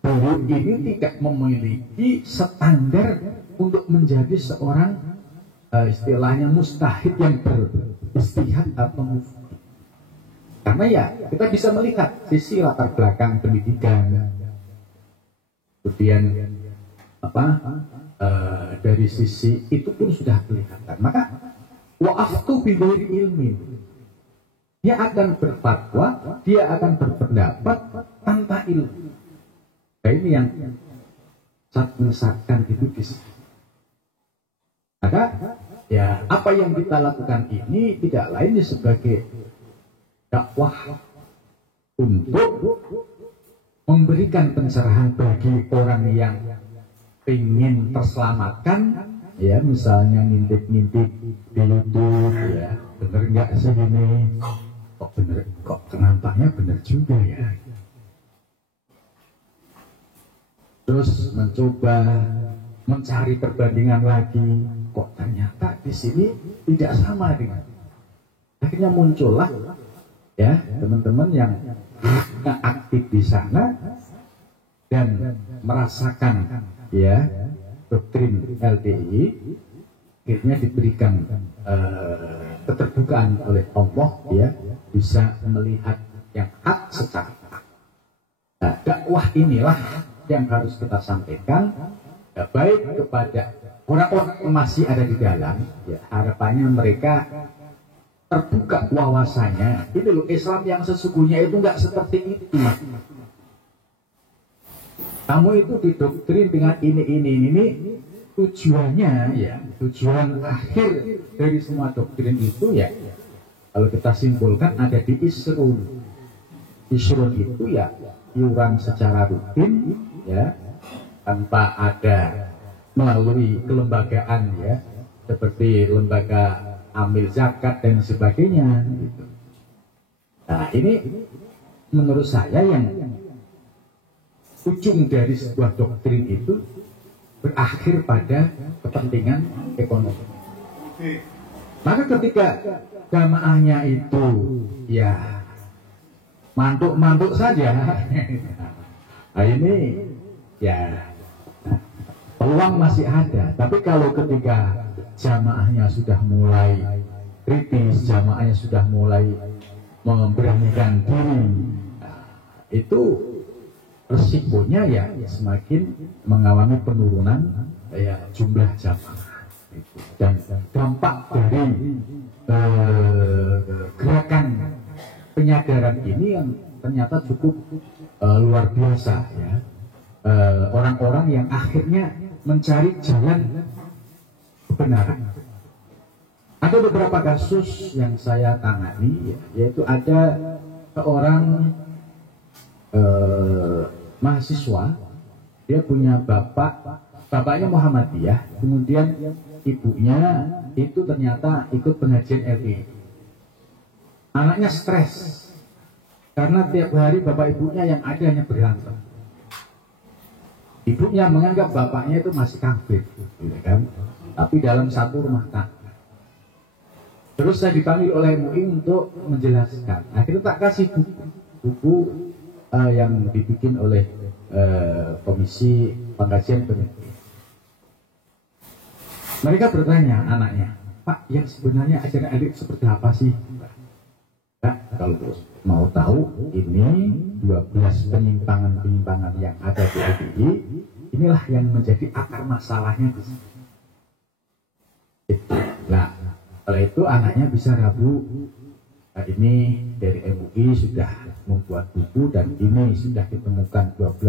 dulu ini tidak memiliki standar untuk menjadi seorang istilahnya mustahid yang beristihad atau mufti. Karena ya kita bisa melihat sisi latar belakang pendidikan, kemudian dari sisi itu pun sudah kelihatan. Maka wa'aftu bighairi ilmin, dia akan berfatwa, dia akan berpendapat tanpa ilmu. Nah ini yang sangat menyesatkan itu di sini. Maka ya apa yang kita lakukan ini tidak lain sebagai dakwah untuk memberikan pencerahan bagi orang yang ingin terselamatkan, ya misalnya ngintip-ngintip di YouTube, ya bener nggak sih ini? Kok bener? Kok nampaknya bener juga ya? Terus mencoba mencari perbandingan lagi, kok ternyata di sini tidak sama dengan. Akhirnya muncullah ya teman-teman yang aktif di sana dan merasakan ya doktrin LDI, akhirnya diberikan keterbukaan oleh Allah, ya bisa melihat yang hak secara hak. Nah, dakwah inilah yang harus kita sampaikan, ya, baik kepada orang-orang yang masih ada di dalam, ya harapannya mereka terbuka wawasannya. Ini loh Islam yang sesungguhnya itu nggak seperti itu. Kamu itu didoktrin dengan ini, tujuannya ya, tujuan akhir dari semua doktrin itu ya, kalau kita simpulkan ada di Isrun. Isrun itu ya iuran secara rutin ya, tanpa ada melalui kelembagaan ya, seperti lembaga amil zakat dan sebagainya gitu. Nah ini menurut saya yang ujung dari sebuah doktrin itu berakhir pada kepentingan ekonomi. Maka ketika jamaahnya itu ya mantuk-mantuk saja, nah ini ya peluang masih ada. Tapi kalau ketika jamaahnya sudah mulai kritis, jamaahnya sudah mulai memberanikan diri, nah, itu resikonya ya semakin mengalami penurunan ya jumlah jamaah. Dan dampak dari gerakan penyadaran ini yang ternyata cukup luar biasa ya. Orang-orang yang akhirnya mencari jalan kebenaran. Ada beberapa kasus yang saya tangani ya, yaitu ada seorang mahasiswa, dia punya bapaknya Muhammadiyah, kemudian ibunya itu ternyata ikut pengajian LDI. Anaknya stres karena tiap hari bapak ibunya yang ada hanya berantem. Ibunya menganggap bapaknya itu masih kafir, gitu kan? Tapi dalam satu rumah tangga. Terus saya dipanggil oleh MUI untuk menjelaskan. Akhirnya tak kasih buku yang dibikin oleh Komisi Pengkajian Penelitian. Mereka bertanya anaknya, Pak, yang sebenarnya ajaran adik seperti apa sih? Nah, kalau mau tahu, ini 12 penyimpangan-penyimpangan yang ada di LDI, inilah yang menjadi akar masalahnya di sini. Nah, oleh itu anaknya bisa rabu. Nah, ini dari MUI sudah membuat buku dan ini sudah ditemukan 12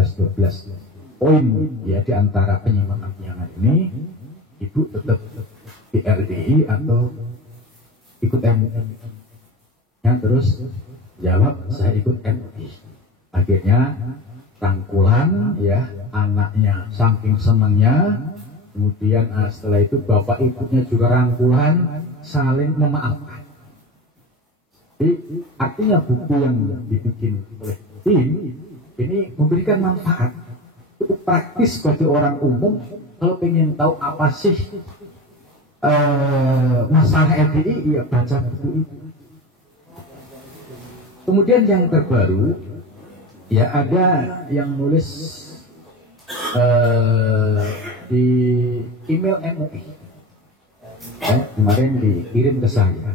poin ya di antara penyimpangan ini. Ibu tetap di LDI atau ikut MUI? Ya, terus jawab saya ikut MUI. Akhirnya rangkulan ya, anaknya saking senangnya, kemudian setelah itu bapak ibunya juga rangkulan, saling memaafkan. Jadi artinya buku yang dibikin oleh tim ini memberikan manfaat cukup praktis bagi orang umum kalau pengen tahu apa sih masalah LDI, ya baca buku itu. Kemudian yang terbaru ya ada yang nulis di email MUI kemarin dikirim ke saya.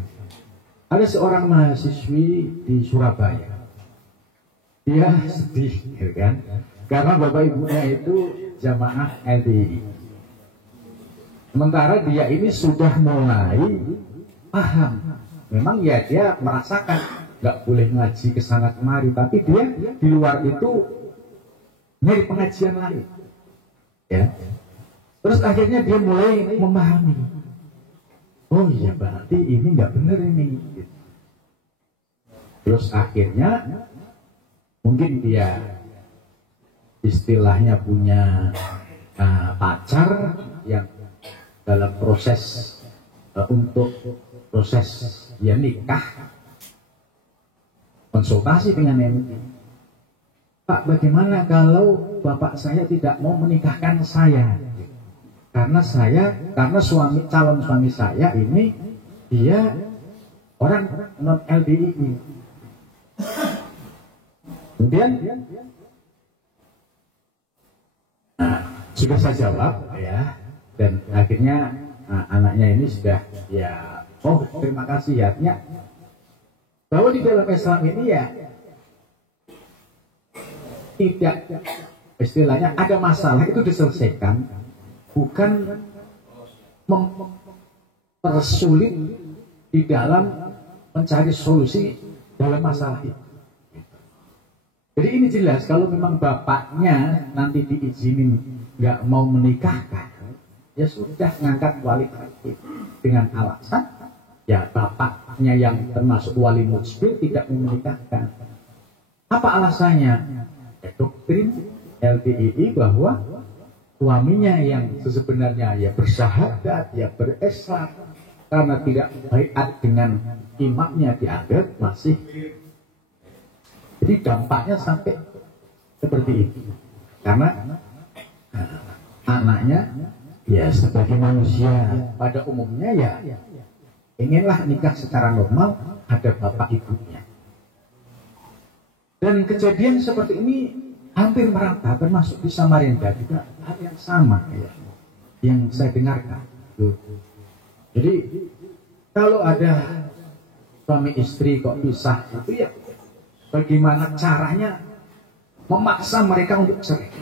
Ada seorang mahasiswi di Surabaya, dia sedih ya kan, karena bapak ibunya itu jamaah LDI. Sementara dia ini sudah mulai paham, memang ya dia merasakan nggak boleh ngaji ke sana kemari, tapi dia di luar itu nyari pengajian lain ya. Terus akhirnya dia mulai memahami, oh iya berarti ini nggak benar ini. Terus akhirnya mungkin dia istilahnya punya pacar yang dalam proses untuk proses ya nikah, konsultasi dengan MUI. Pak, bagaimana kalau bapak saya tidak mau menikahkan saya? Karena calon suami saya ini dia orang non LDI. Kemudian sudah saya jawab ya, dan akhirnya anaknya ini sudah ya, oh terima kasih ya, artinya bahwa di dalam Islam ini ya tidak, istilahnya ada masalah itu diselesaikan, bukan mempersulit di dalam mencari solusi dalam masalah itu. Jadi ini jelas kalau memang bapaknya nanti diizinin nggak mau menikahkan, ya sudah ngangkat wali dengan alasan ya bapaknya yang termasuk wali mujbir tidak mau menikahkan. Apa alasannya? Ya, doktrin LDII bahwa suaminya yang sebenarnya ya bersyahadat, ya berislam, karena tidak baiat dengan imamnya dianggap masih. Jadi dampaknya sampai seperti itu. Karena anaknya ya sebagai manusia pada umumnya ya inginlah nikah secara normal, ada bapak ibunya. Dan kejadian seperti ini hampir merata, termasuk di Samarinda juga hal yang sama ya, yang saya dengarkan. Jadi kalau ada suami istri kok pisah itu ya bagaimana caranya memaksa mereka untuk cerai,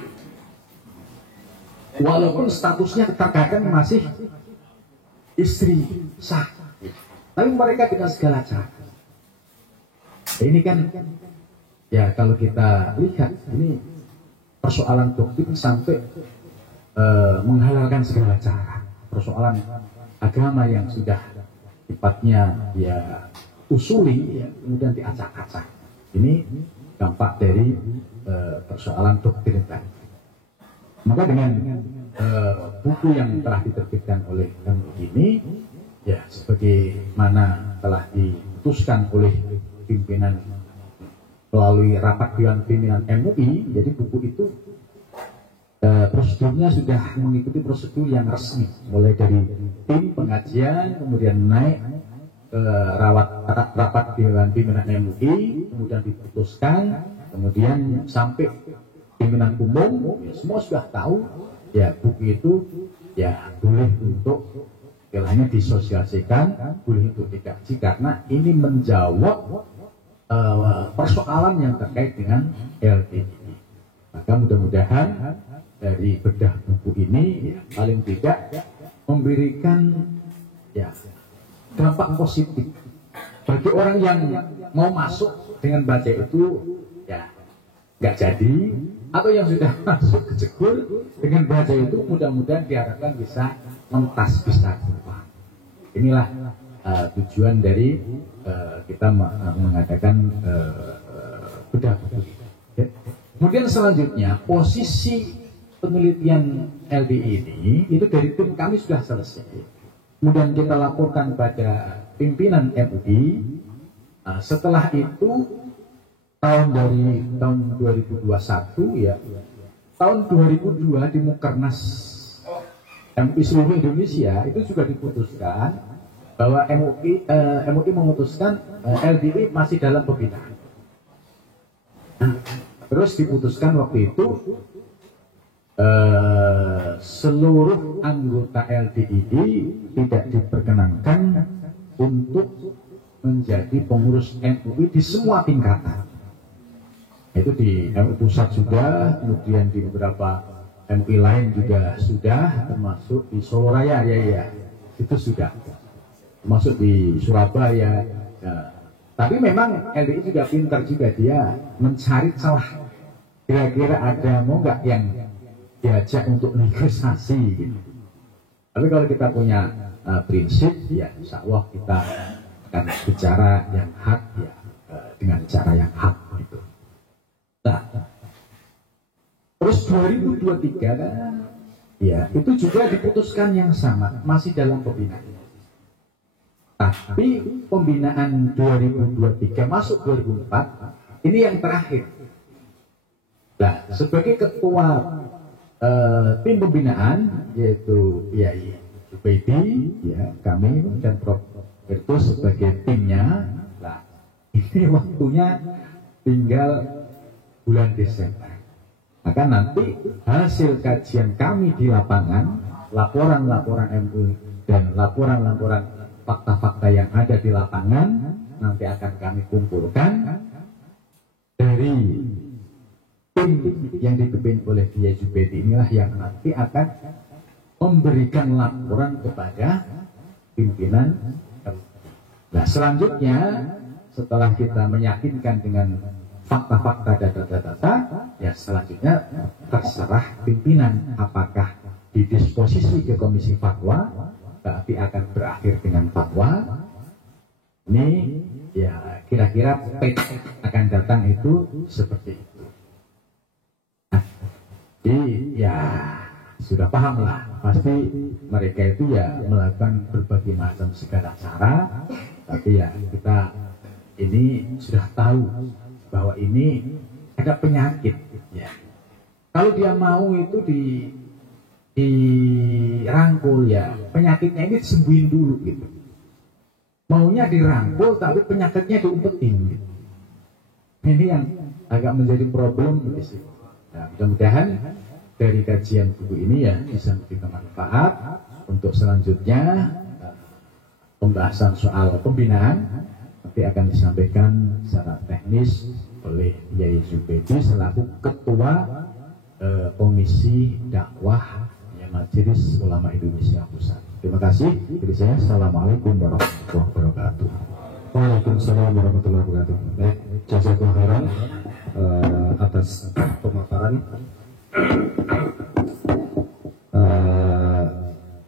walaupun statusnya terkadang masih istri sah, tapi mereka dengan segala cara. Ini kan ya kalau kita lihat ini persoalan doktrin sampai menghalalkan segala cara, persoalan agama yang sudah sifatnya ya usuli ya kemudian diacak-acak. Ini dampak dari persoalan doktrin tadi. Maka dengan buku yang telah diterbitkan oleh MUI ini ya sebagaimana telah diputuskan oleh pimpinan melalui rapat Dewan Pimpinan MUI, jadi buku itu prosedurnya sudah mengikuti prosedur yang resmi, mulai dari tim pengajian, kemudian naik ke rapat Dewan Pimpinan MUI, kemudian diputuskan, kemudian sampai pimpinan umum, ya semua sudah tahu, ya buku itu ya boleh untuk istilahnya disosialisasikan, boleh untuk dikaji karena ini menjawab persoalan yang terkait dengan LDII. Maka mudah-mudahan dari bedah buku ini ya, paling tidak memberikan ya dampak positif bagi orang yang mau masuk dengan baca itu ya nggak jadi, atau yang sudah masuk kecekur dengan baca itu mudah-mudahan diharapkan bisa mentas, bisa keluar. Inilah tujuan dari kita mengadakan bedah buku. Kemudian selanjutnya posisi penelitian LDI ini itu dari tim kami sudah selesai. Kemudian kita laporkan pada pimpinan MUI. Setelah itu tahun 2021 ya, tahun 2002 di Mukernas MUI seluruh Indonesia itu juga diputuskan bahwa MUI memutuskan LDI masih dalam pembinaan. Terus diputuskan waktu itu seluruh anggota LDII tidak diperkenankan untuk menjadi pengurus MUI di semua tingkatan. Itu di MUI pusat sudah, kemudian di beberapa MUI lain juga sudah, termasuk di Solo Raya ya itu sudah, termasuk di Surabaya. Ya. Tapi memang LDI juga pintar juga, dia mencari celah. Kira-kira ada mau nggak yang diajak untuk negosiasi gitu. Tapi kalau kita punya prinsip ya insya Allah kita akan bicara yang hak ya dengan cara yang hak gitu. Nah, terus 2023 kan ya itu juga diputuskan yang sama, masih dalam pembinaan. Tapi pembinaan 2023 masuk 2004 ini yang terakhir. Nah, sebagai ketua tim pembinaan yaitu Kiai Jubaidi ya, kami dan Prof. Firdaus sebagai timnya. Nah, ini waktunya tinggal bulan Desember. Maka nanti hasil kajian kami di lapangan, laporan-laporan MUI dan laporan-laporan fakta-fakta yang ada di lapangan nanti akan kami kumpulkan dari tim yang dipimpin oleh Kiai Jubaidi. Inilah yang nanti akan memberikan laporan kepada pimpinan. Nah, selanjutnya setelah kita meyakinkan dengan fakta-fakta data-data, ya selanjutnya terserah pimpinan apakah didisposisi ke komisi fatwa, tapi akan berakhir dengan fatwa. Ini ya kira-kira akan datang itu seperti itu. Nah, jadi ya sudah paham lah, pasti mereka itu ya melakukan berbagai macam segala cara, tapi ya kita ini sudah tahu bahwa ini ada penyakit ya. Kalau dia mau itu dirangkul ya, penyakitnya ini sembuhin dulu gitu. Maunya dirangkul tapi penyakitnya diumpetin gitu. Ini yang agak menjadi problem di sini. Nah, mudah-mudahan dari kajian buku ini ya bisa memberikan manfaat untuk selanjutnya pembahasan soal pembinaan nanti akan disampaikan secara teknis oleh Kiai Jubaidi selaku Ketua Komisi Dakwah Majelis Ulama Indonesia Pusat. Terima kasih. Dari saya, assalamualaikum warahmatullahi wabarakatuh. Waalaikumsalam warahmatullahi wabarakatuh. Baik, jazakallahu khairan atas pemaparan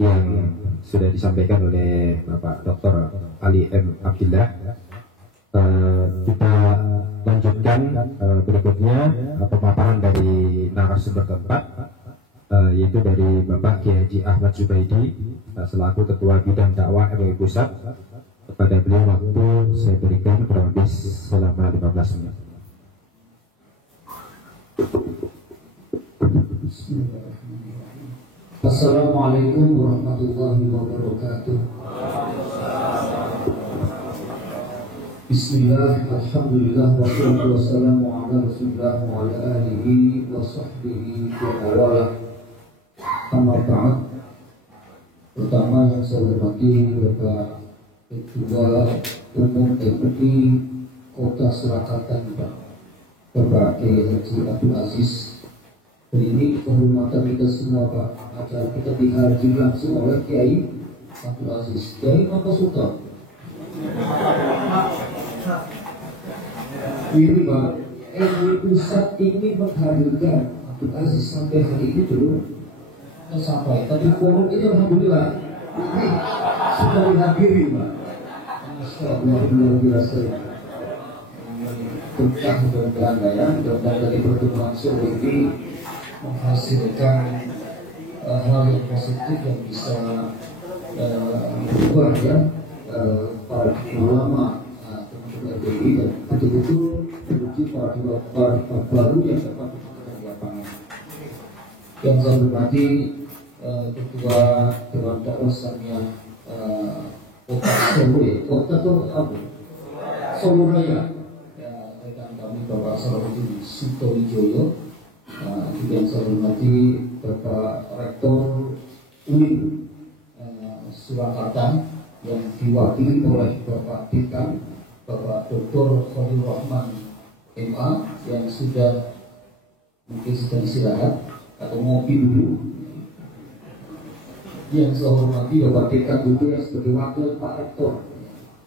yang sudah disampaikan oleh Bapak Dr. Ali M. Abdillah. Kita lanjutkan berikutnya pemaparan dari narasumber keempat, yaitu dari Bapak Kiai Haji Ahmad Jubaidi selaku Ketua Bidang Dakwah MUI Pusat. Kepada beliau waktu saya berikan kurang lebih selama 15 menit. Assalamualaikum warahmatullahi wabarakatuh. Bismillah, alhamdulillah, wassalatu wassalamu ala rasulillah wa ala alihi wa sahbihi wa awala. Amma ba'd. Pertama yang saya hormati Bapak Ketua Umum MUI Kota Surakarta, Bapak Kiai Haji Abdul Aziz. Dan ini kehormatan kita semua Pak, agar kita dihadir langsung oleh Kiai Abdul Aziz, Kiai Maka Sultan. Ini Pak, MUI Pusat ini menghadirkan Abdul Aziz sampai hari ini belum tercapai. Tapi forum ini alhamdulillah ini sudah dihadiri Pak. Masya Allah, luar biasa. Berkah mudah-mudahan ya, mudah-mudahan dari pertemuan sore ini menghasilkan hal yang positif yang bisa berubah ya para ulama teman-teman RBI dan betul-betul menuju para baru yang dapat bekerja di lapangan. Yang saya hormati Ketua Dewan Dakwah Islamiyah Kota Solo, Kota itu apa? Solo Raya. Ya, rekan kami Bapak Salahuddin Sutowijoyo. Juga yang saya hormati Bapak Rektor UIN Surakarta yang diwakili oleh Bapak Dekan Bapak Dr. Khalil Rahman MA yang sudah mungkin sedang istirahat atau ngopi dulu. Yang saya hormati Bapak Dekan juga sebagai wakil Pak Rektor.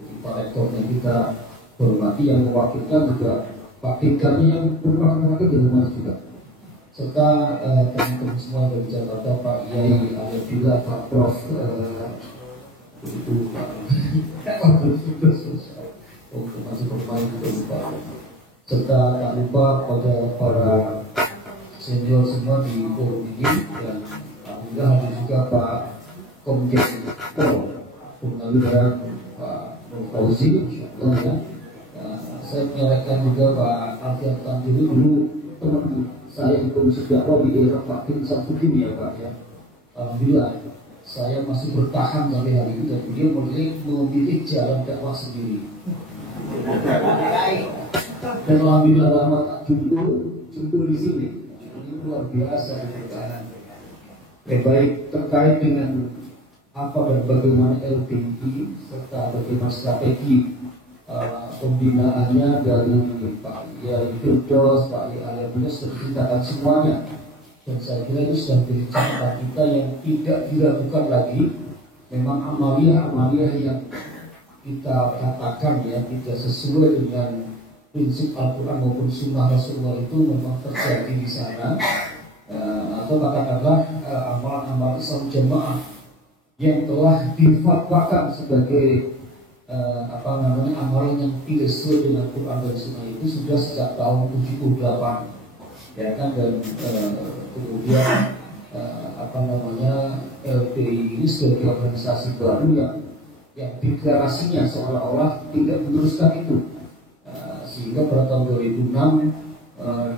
Jadi Pak Rektor yang kita hormati yang mewakilkan juga Pak Dekannya yang merupakan wakil dari rumah juga. Serta teman-teman semua dari Jakarta, Pak Yai, Alhamdulillah, Pak Prof, itu Pak, masih pemain juga lupa. Serta tak lupa pada para senior semua di forum ini dan alhamdulillah ada juga Pak Komjen Pol Purnawirawan Pak Nur Fauzi, ya. Saya menyerahkan juga Pak Alfian Tanjuri dulu teman saya di Komisi Dakwah di era Pak Kim Samsudin ya Pak ya. Alhamdulillah saya masih bertahan sampai hari ini dan beliau memilih jalan dakwah sendiri. Dan alhamdulillah lama tak jumpa di sini. luar biasa di pertahanan. Baik terkait dengan apa dan bagaimana LTI serta bagaimana strategi pembinaannya dari Pak Yai Firdaus, Pak Yai Aliyah sudah diceritakan semuanya, dan saya kira itu sudah menjadi catatan kita yang tidak diragukan lagi. Memang amalia yang kita katakan ya tidak sesuai dengan prinsip Al-Quran maupun Sunnah Rasulullah itu memang terjadi di sana. Atau katakanlah amalan-amalan Islam jamaah yang telah difatwakan sebagai amalan yang tidak sesuai dengan Quran dan Sunnah itu sudah sejak tahun 78 ya kan, dan kemudian LPI ini sebagai organisasi baru yang deklarasinya seolah-olah tidak meneruskan itu, sehingga pada tahun 2006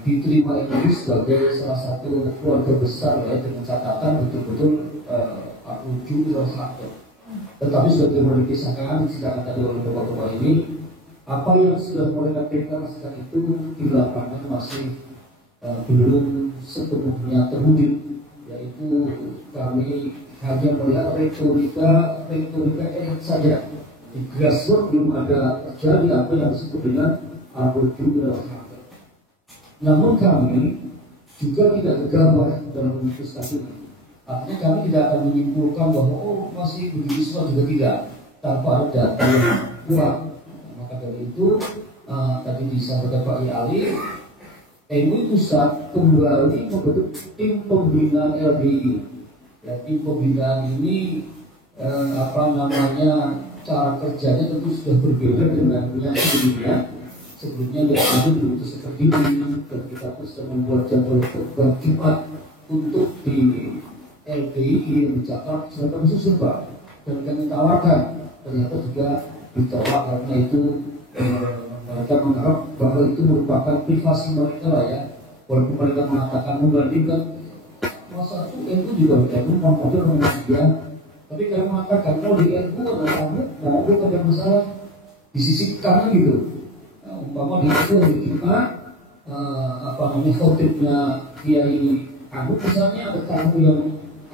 diterima ini sebagai salah satu keluarga besar ya, dengan catatan betul-betul rujuk satu. Tetapi sudah mulai dikisahkan tadi oleh bapak-bapak ini, apa yang sudah mereka deklarasikan itu di lapangan masih belum sepenuhnya terwujud, yaitu kami hanya melihat retorika saja. Di grassroots belum ada terjadi apa yang disebut dengan rujuk satu. Namun kami juga tidak gegabah dalam memutuskan ini. Artinya kami tidak akan menyimpulkan bahwa masih begitu semua, juga tidak, tanpa ada data yang kuat. Maka dari itu tadi disampaikan Pak Ali, MUI Pusat kembali membentuk tim pembinaan LBI. Ya, tim pembinaan ini cara kerjanya tentu sudah berbeda dengan yang sebelumnya. Sebelumnya dia itu seperti ini, dan kita sudah membuat jadwal program Jumat untuk di LPI mencatat serta khusus Pak, dan kami tawarkan, ternyata juga ditolak karena itu mereka menganggap bahwa itu merupakan privasi mereka lah ya. Walaupun mereka mengatakan membandingkan masa itu juga tidak model dia, tapi kami mengatakan kalau di NU ada kamu mau ada masalah disisipkan gitu. Umpama di itu kita khotibnya Kiai Anu misalnya ada tamu yang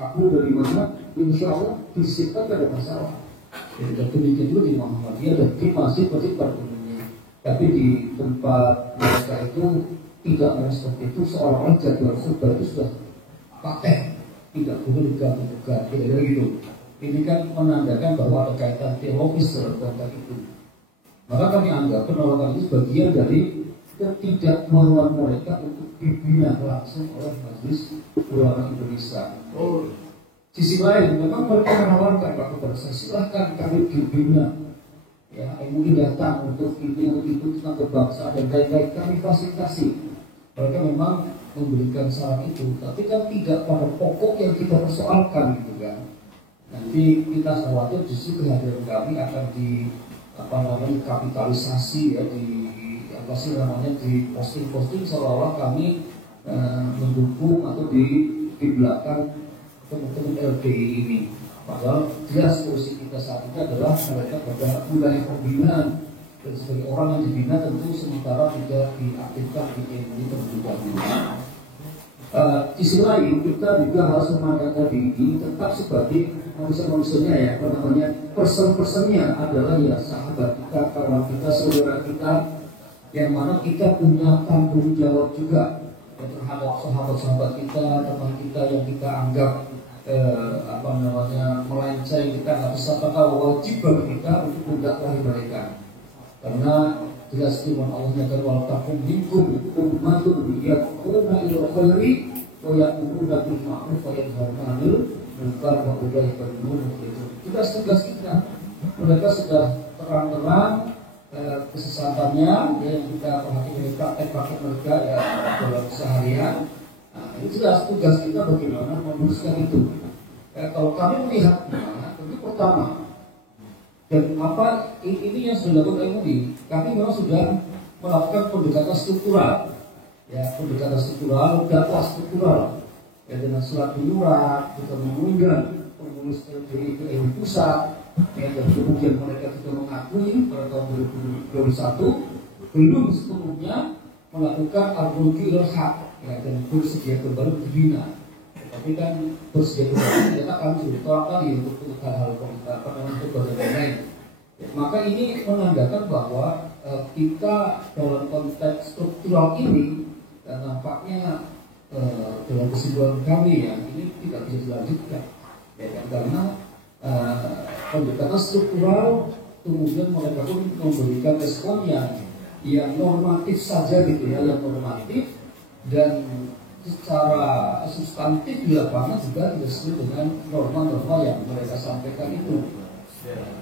aku dari mana, insya Allah disisipkan tidak ada masalah. Jadi demikian juga di Muhammadiyah dan di masjid pada umumnya. Tapi di tempat mereka itu tidak ada seperti itu, seolah-olah jadwal khutbah itu sudah paten, tidak boleh digabung-gabung, kira-kira gitu. Ini kan menandakan bahwa ada kaitan teologis dalam konteks itu. Maka kami anggap penolakan itu bagian dari ketidakmauan mereka untuk dibina langsung oleh Majelis Ulama Indonesia. Sisi lain, memang mereka menawarkan kepada saya, silahkan kami dibina. Ya, MUI datang untuk ini, untuk itu tentang kebangsaan dan lain-lain, kami fasilitasi. Mereka memang memberikan saran itu, tapi kan tidak pada pokok yang kita persoalkan gitu kan. Nanti kita khawatir justru kehadiran kami akan kapitalisasi ya, di posting-posting seolah-olah kami mendukung atau di belakang teman-teman LPI ini. Padahal jelas posisi kita saat ini adalah mereka pada wilayah pembinaan, dan sebagai orang yang dibina tentu sementara tidak diaktifkan di MUI terlebih dahulu. Sisi lain kita juga harus memandang diri tetap sebagai manusia-manusianya ya, person-personnya adalah ya sahabat kita, kawan kita, saudara kita, yang mana kita punya tanggung jawab juga ya, terhadap sahabat-sahabat kita, teman kita yang kita anggap melenceng, kita nggak bisa tahu, wajib bagi kita untuk mendakwahi mereka, karena jelas firman Allah nyatakan wal takum minkum ummatun yaquluna ila khairi wa ya'muruna bil ma'ruf wa yanhauna 'anil munkar wa ulaika humul muflihun. Tugas-tugas kita, mereka sudah terang-terang kesesatannya yang kita perhatikan dari praktek-praktek mereka ya dalam seharian. Ini jelas tugas kita bagaimana meluruskan itu. Kalau kami melihatnya, tentu pertama, dan apa ini yang sudah dilakukan MUI, kami memang sudah melakukan pendekatan struktural, ya pendekatan struktural, dakwah struktural, ya dengan surat menyurat, kita mengundang pengurus LPI ke MUI pusat, ya, dan kemudian mereka juga mengakui pada tahun 2021 belum sepenuhnya melakukan al-rujuk ilal haq. ya, dan bersedia kembali dibina. Tapi kan bersedia kembali ternyata kami sudah tolak kali untuk hal-hal untuk bagian lain. Ya, maka ini menandakan bahwa kita dalam konteks struktural ini dan nampaknya dalam kesimpulan kami ya ini tidak bisa dilanjutkan, ya kan? Karena pendekatan struktural kemudian mereka pun memberikan respon yang normatif saja gitu ya, yang normatif dan secara substantif di lapangan juga tidak sesuai dengan norma-norma yang mereka sampaikan itu.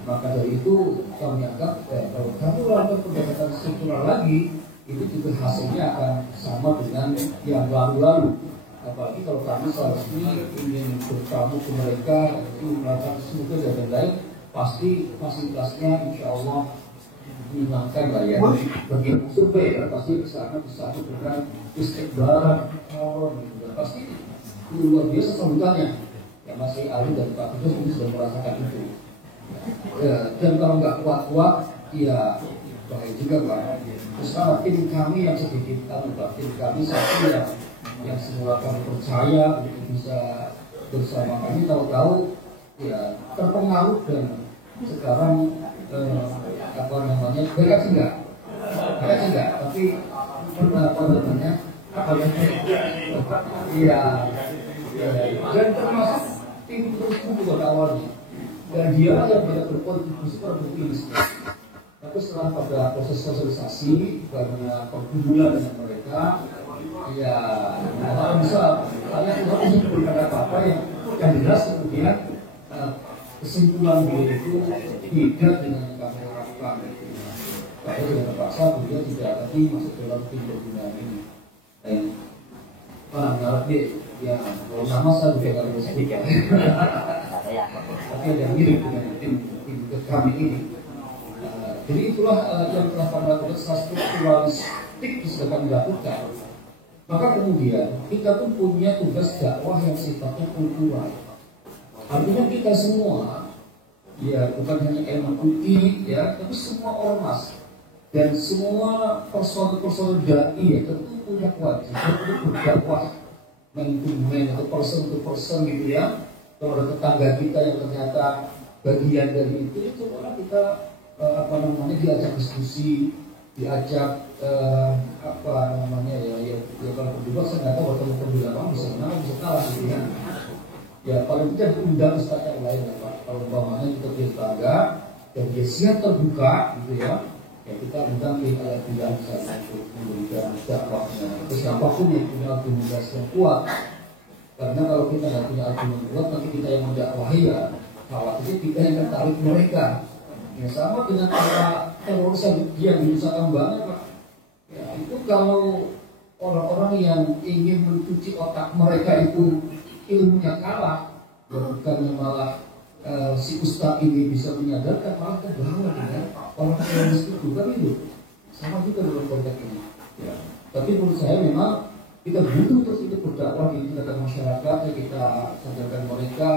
Maka dari itu kami anggap kalau kami melakukan pendekatan struktural lagi itu juga hasilnya akan sama dengan yang lalu-lalu. Apalagi kalau kami seharusnya ingin bertamu ke mereka, melakukan survei dan lain-lain, pasti fasilitasnya insya Allah menyenangkan lah ya. Bagi survei ya, pasti kesana bisa dengan istiqbalan, pasti luar biasa sambutannya. Ya masih Ali dan Pak Kudus ini sudah merasakan itu. Ya, dan kalau nggak kuat-kuat, ya baik juga Pak. Terus tim kami yang sedikit tim kami satu yang semula kami percaya untuk bisa bersama kami tahu-tahu ya terpengaruh dan sekarang apa namanya mereka sih enggak tapi apa namanya iya dan termasuk tim terus pada awalnya dan dia yang banyak berkontribusi pada buku ini. Tapi setelah pada proses sosialisasi karena perkumpulan dengan mereka, ya bisa saya tidak bisa berkata apa-apa yang jelas kemudian kesimpulan beliau itu tidak dengan yang kami harapkan. Tapi dengan terpaksa beliau tidak lagi masuk dalam tim perkumpulan ini. Dan nanti ya kalau nama saya juga nggak bisa sedikit. Tapi ada yang mirip dengan tim kami ini. Jadi itulah yang telah kami lakukan secara strukturalistik sudah kami lakukan. Maka kemudian kita pun punya tugas dakwah yang sifatnya kultural. Artinya kita semua, ya bukan hanya MUI ya, tapi semua ormas dan semua personel dai ya, tentu punya kewajiban untuk berdakwah man to man atau person to person gitu ya. Kalau ada tetangga kita yang ternyata bagian dari itu malah kita apa namanya diajak diskusi, diajak apa namanya ya kalau berdua saya nggak tahu kalau berdua apa bisa menang bisa kalah gitu ya. Ya paling tidak diundang ustaz yang lain ya Pak. Kalau umpamanya kita tetangga dan dia siap terbuka gitu ya, ya kita undang dia tidak bisa untuk memberikan dakwahnya. Terus siapapun yang punya argumentasi yang kuat. Karena kalau kita nggak punya argumen kuat, nanti kita yang mendakwahi ya khawatirnya kita yang tertarik mereka. Ya sama dengan para teroris yang di Nusa Kambangan Pak. Ya itu kalau orang-orang yang ingin mencuci otak mereka itu ilmunya kalah, ya bukannya malah si ustaz ini bisa menyadarkan malah terbawa dengan orang teroris itu kan itu. Sama juga dalam konteks ini. Ya. Tapi menurut saya memang kita butuh terus itu berdakwah di tingkat masyarakat, ya kita sadarkan mereka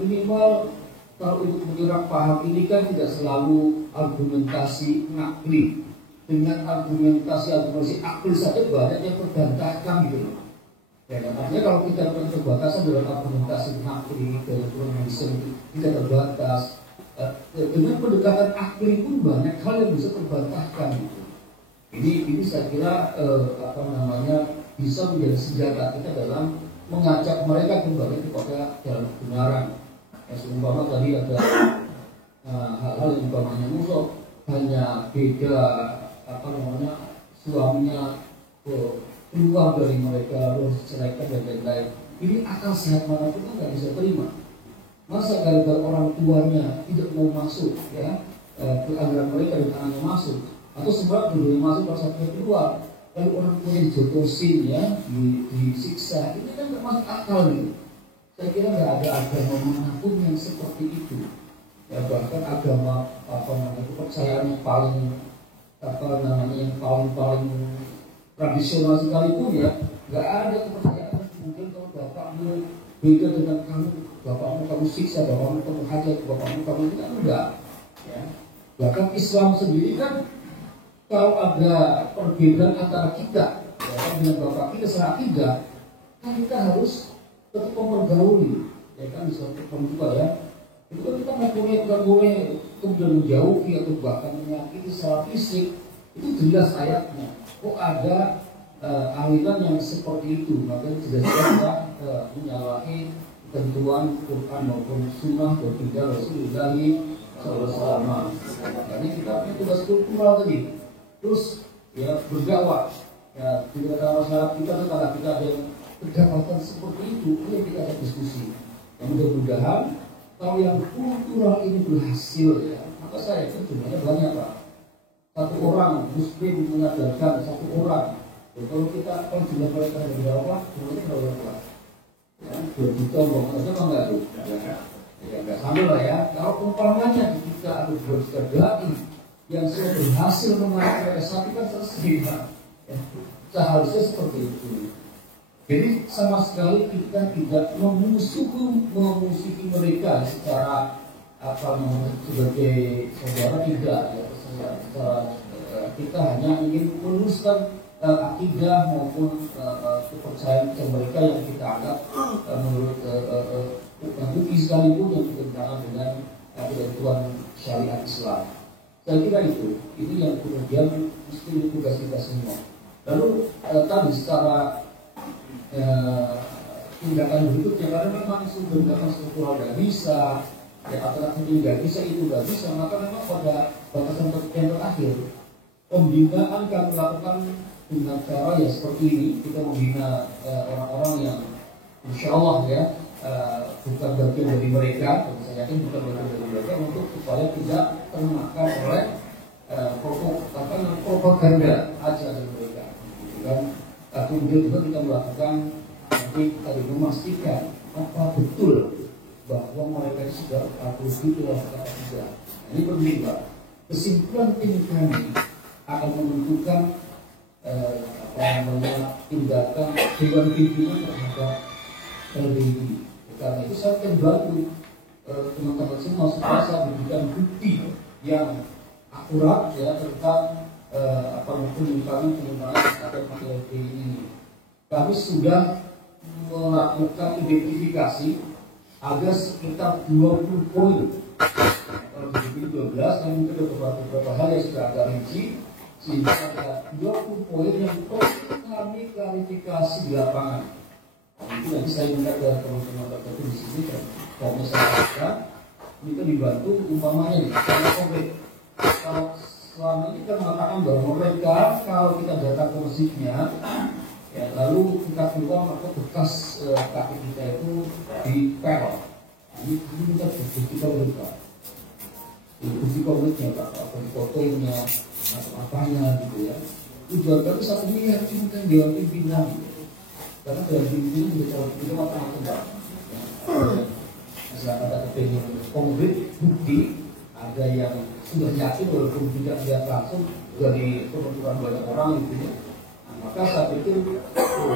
minimal. Kalau untuk menyerap paham ini kan tidak selalu argumentasi nakli. Dengan argumentasi akli saja banyak yang terbantahkan gitu. Ya, artinya kalau kita punya keterbatasan dalam argumentasi nakli, dalam pluralisme tidak terbatas. Dengan pendekatan akli pun banyak hal yang bisa terbantahkan gitu. Ini saya kira apa namanya bisa menjadi senjata kita dalam mengajak mereka kembali kepada jalan kebenaran. Seumpama tadi ada hal-hal yang umpamanya musuh hanya beda apa namanya suaminya keluar dari mereka harus diceraikan dan lain-lain. Ini akal sehat manapun kan nggak bisa terima. Masa gara-gara orang tuanya tidak mau masuk ya ke anggaran mereka dan anaknya masuk atau sebab dulu masuk pas satu keluar lalu orang tuanya dijotosin ya disiksa, ini kan nggak masuk akal nih. Saya kira nggak ada agama manapun yang seperti itu. Ya bahkan agama apa namanya kepercayaan yang paling apa namanya yang paling tradisional sekalipun ya nggak ada kepercayaan. Mungkin kalau bapakmu beda dengan kamu siksa, bapakmu kamu hajar, bapakmu kamu itu kan enggak. Ya. Bahkan Islam sendiri kan kalau ada perbedaan antara kita, ya, dengan bapak kita secara akidah, kan kita harus tetap mempergauli, ya kan, di suatu juga ya. Itu kan kita nggak boleh kemudian menjauhi atau bahkan menyakiti secara fisik. Itu jelas ayatnya. Kok ada aliran yang seperti itu, maka jelas-jelas menyalahi ketentuan Quran maupun Sunnah baginda Rasulullah SAW. Makanya kita punya tugas kultural tadi. Terus ya berdakwah. Ya tidak ada masalah kita kalau kita ada yang berdapatan seperti itu, ya kita ada diskusi. Yang mudah-mudahan kalau yang kultural ini berhasil ya, maka saya itu jumlahnya banyak Pak. Satu orang Muslim mengajarkan satu orang. Ya, kalau kita kalau jumlah mereka yang berapa, jumlahnya berapa? Ya, 2 juta orang aja mah nggak tuh. Ya nggak sama lah ya. Kalau umpamanya kita ada 2 juta dai yang sudah berhasil menarik mereka satu kan selesai Pak. Ya, seharusnya seperti itu. Jadi sama sekali kita tidak memusuhi mereka secara apa namanya sebagai saudara, tidak ya. Kita hanya ingin meluruskan akidah maupun kepercayaan mereka yang kita anggap menurut bukti sekalipun yang bertentangan dengan ketentuan syariat Islam. Saya kira ini yang kemudian mesti tugas kita semua. Lalu tadi secara tindakan berikutnya, karena memang tindakan struktural tidak bisa, ya alternatif tidak bisa, itu tidak bisa, maka memang pada batasan yang terakhir pembinaan kami lakukan dengan cara ya seperti ini. Kita membina orang-orang yang insya Allah ya bukan bagian dari mereka, dan saya yakin bukan bagian dari mereka, untuk supaya tidak termakan oleh propaganda aja dari mereka. Dan kemudian juga kita melakukan nanti tadi memastikan apa betul bahwa mereka sudah patuhi itu atau tidak. Ini penting Pak. Kesimpulan tim kami akan menentukan tindakan dewan pimpinan terhadap LDI. Karena itu saya akan bantu teman-teman semua supaya saya memberikan bukti yang akurat ya tentang penyimpanan terhadap LDI ini. Kami sudah melakukan identifikasi ada sekitar 20 poin. Kalau 2012 dan mungkin beberapa hal yang sudah agak rinci, sehingga ada 20 poin yang perlu kami klarifikasi di lapangan. Itu nanti saya minta ke teman-teman tertentu di sini dan kalau misalkan kita dibantu umpamanya nih, kalau konkret. Kalau selama ini kita mengatakan bahwa mereka kalau kita datang ke masjidnya, ya, lalu kita keluar maka bekas kaki kita itu dipel. Ini kita bukti konkret Pak. Bukti konkretnya Pak, fotonya, atau apanya gitu ya. Tujuan kami satu miliar cinta dewan pimpinan. Karena dewan pimpinan juga calon pimpinan macam-macam Pak. Misalkan ada kepengen konkret bukti, ada yang sudah yakin walaupun tidak lihat langsung dari penuturan banyak orang gitu ya. Maka saat itu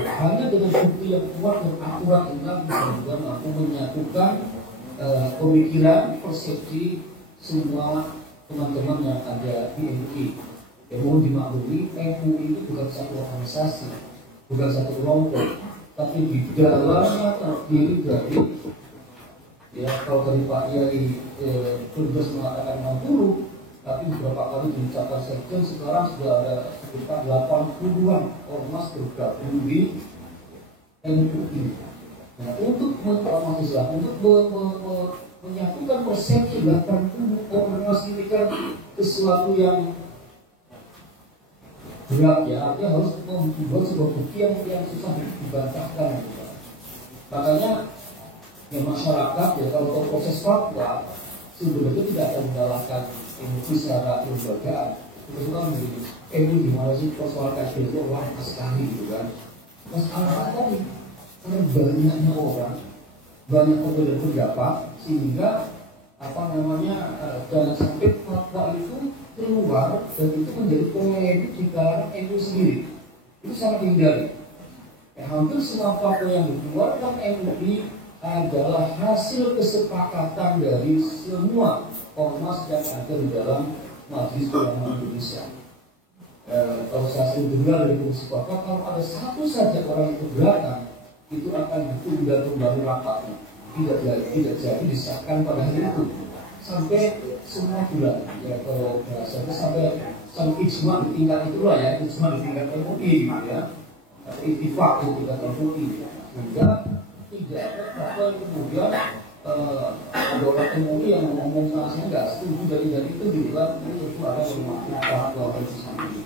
hanya dengan bukti yang kuat dan akurat inilah bisa juga mampu menyatukan pemikiran, persepsi semua teman-teman yang ada di MUI. Ya mohon dimaklumi, MUI itu bukan satu organisasi, bukan satu kelompok, tapi di dalamnya terdiri dari ya kalau dari Pak Yai Tugas mengatakan 60, tapi beberapa kali diucapkan sekjen sekarang sudah ada sekitar 80-an ormas bergabung di MUI. Nah, untuk menyatukan persepsi 80 ormas ini kan sesuatu yang berat ya, artinya harus membuat sebuah bukti yang susah dibantahkan. Makanya ya masyarakat ya kalau tahu proses fatwa sebenarnya tidak akan menyalahkan MUI secara kelembagaan. Terus orang begini, MUI gimana sih persoalan kajian itu lama sekali gitu kan. Masalah tadi karena banyaknya orang, banyak perbedaan pendapat sehingga jangan sampai fatwa itu keluar dan itu menjadi polemik di kalangan MUI sendiri. Itu sangat dihindari. Ya, hampir semua fatwa yang dikeluarkan MUI adalah hasil kesepakatan dari semua ormas yang ada di dalam Majelis Ulama Indonesia. kalau saya sering dengar dari Komisi Fatwa, kalau ada satu saja orang yang keberatan, itu akan ditunda kembali rapatnya, tidak jadi disahkan pada hari itu sampai semua bulan. Ya kalau bahasanya sampai ijma di tingkat itulah ya, ijma di tingkat MUI gitu ya, atau ittifaq di tingkat MUI, sehingga tidak ada fatwa kemudian ada orang MUI yang mengumumkan saya nggak setuju dari itu dibilang itu ada yang fatwa itu sendiri.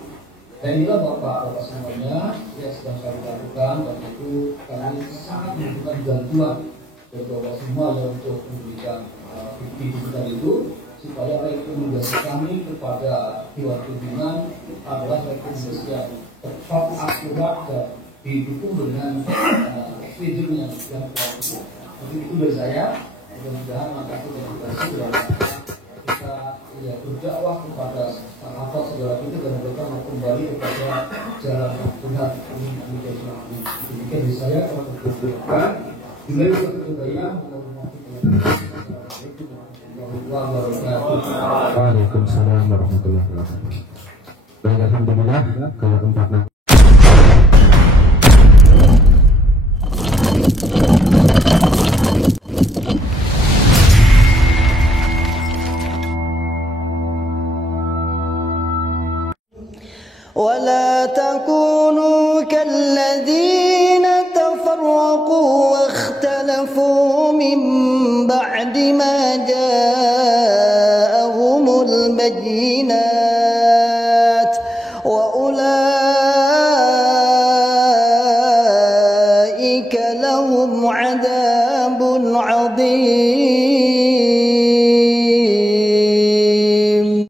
Dan inilah bapak semuanya yang sedang kami lakukan, dan itu kami sangat membutuhkan bantuan dari bapak semua yang untuk memberikan bukti digital itu, supaya rekomendasi kami kepada Dewan Pimpinan adalah rekomendasi yang tepat, akurat, dan didukung dengan leadernya yang kuat. Jadi itu dari saya. Mudah-mudahan maka itu dalam kita ya berdakwah kepada sahabat saudara kita dan mereka mau kembali kepada jalan yang benar. Demikian dari saya, kalau berdoakan bila itu kebaikan Waalaikumsalam warahmatullahi wabarakatuh. Baik, alhamdulillah kalau tempat ولا تكونوا كالذين تفرقوا واختلفوا من بعد ما جاءهم البينات وأولئك لهم عذاب عظيم.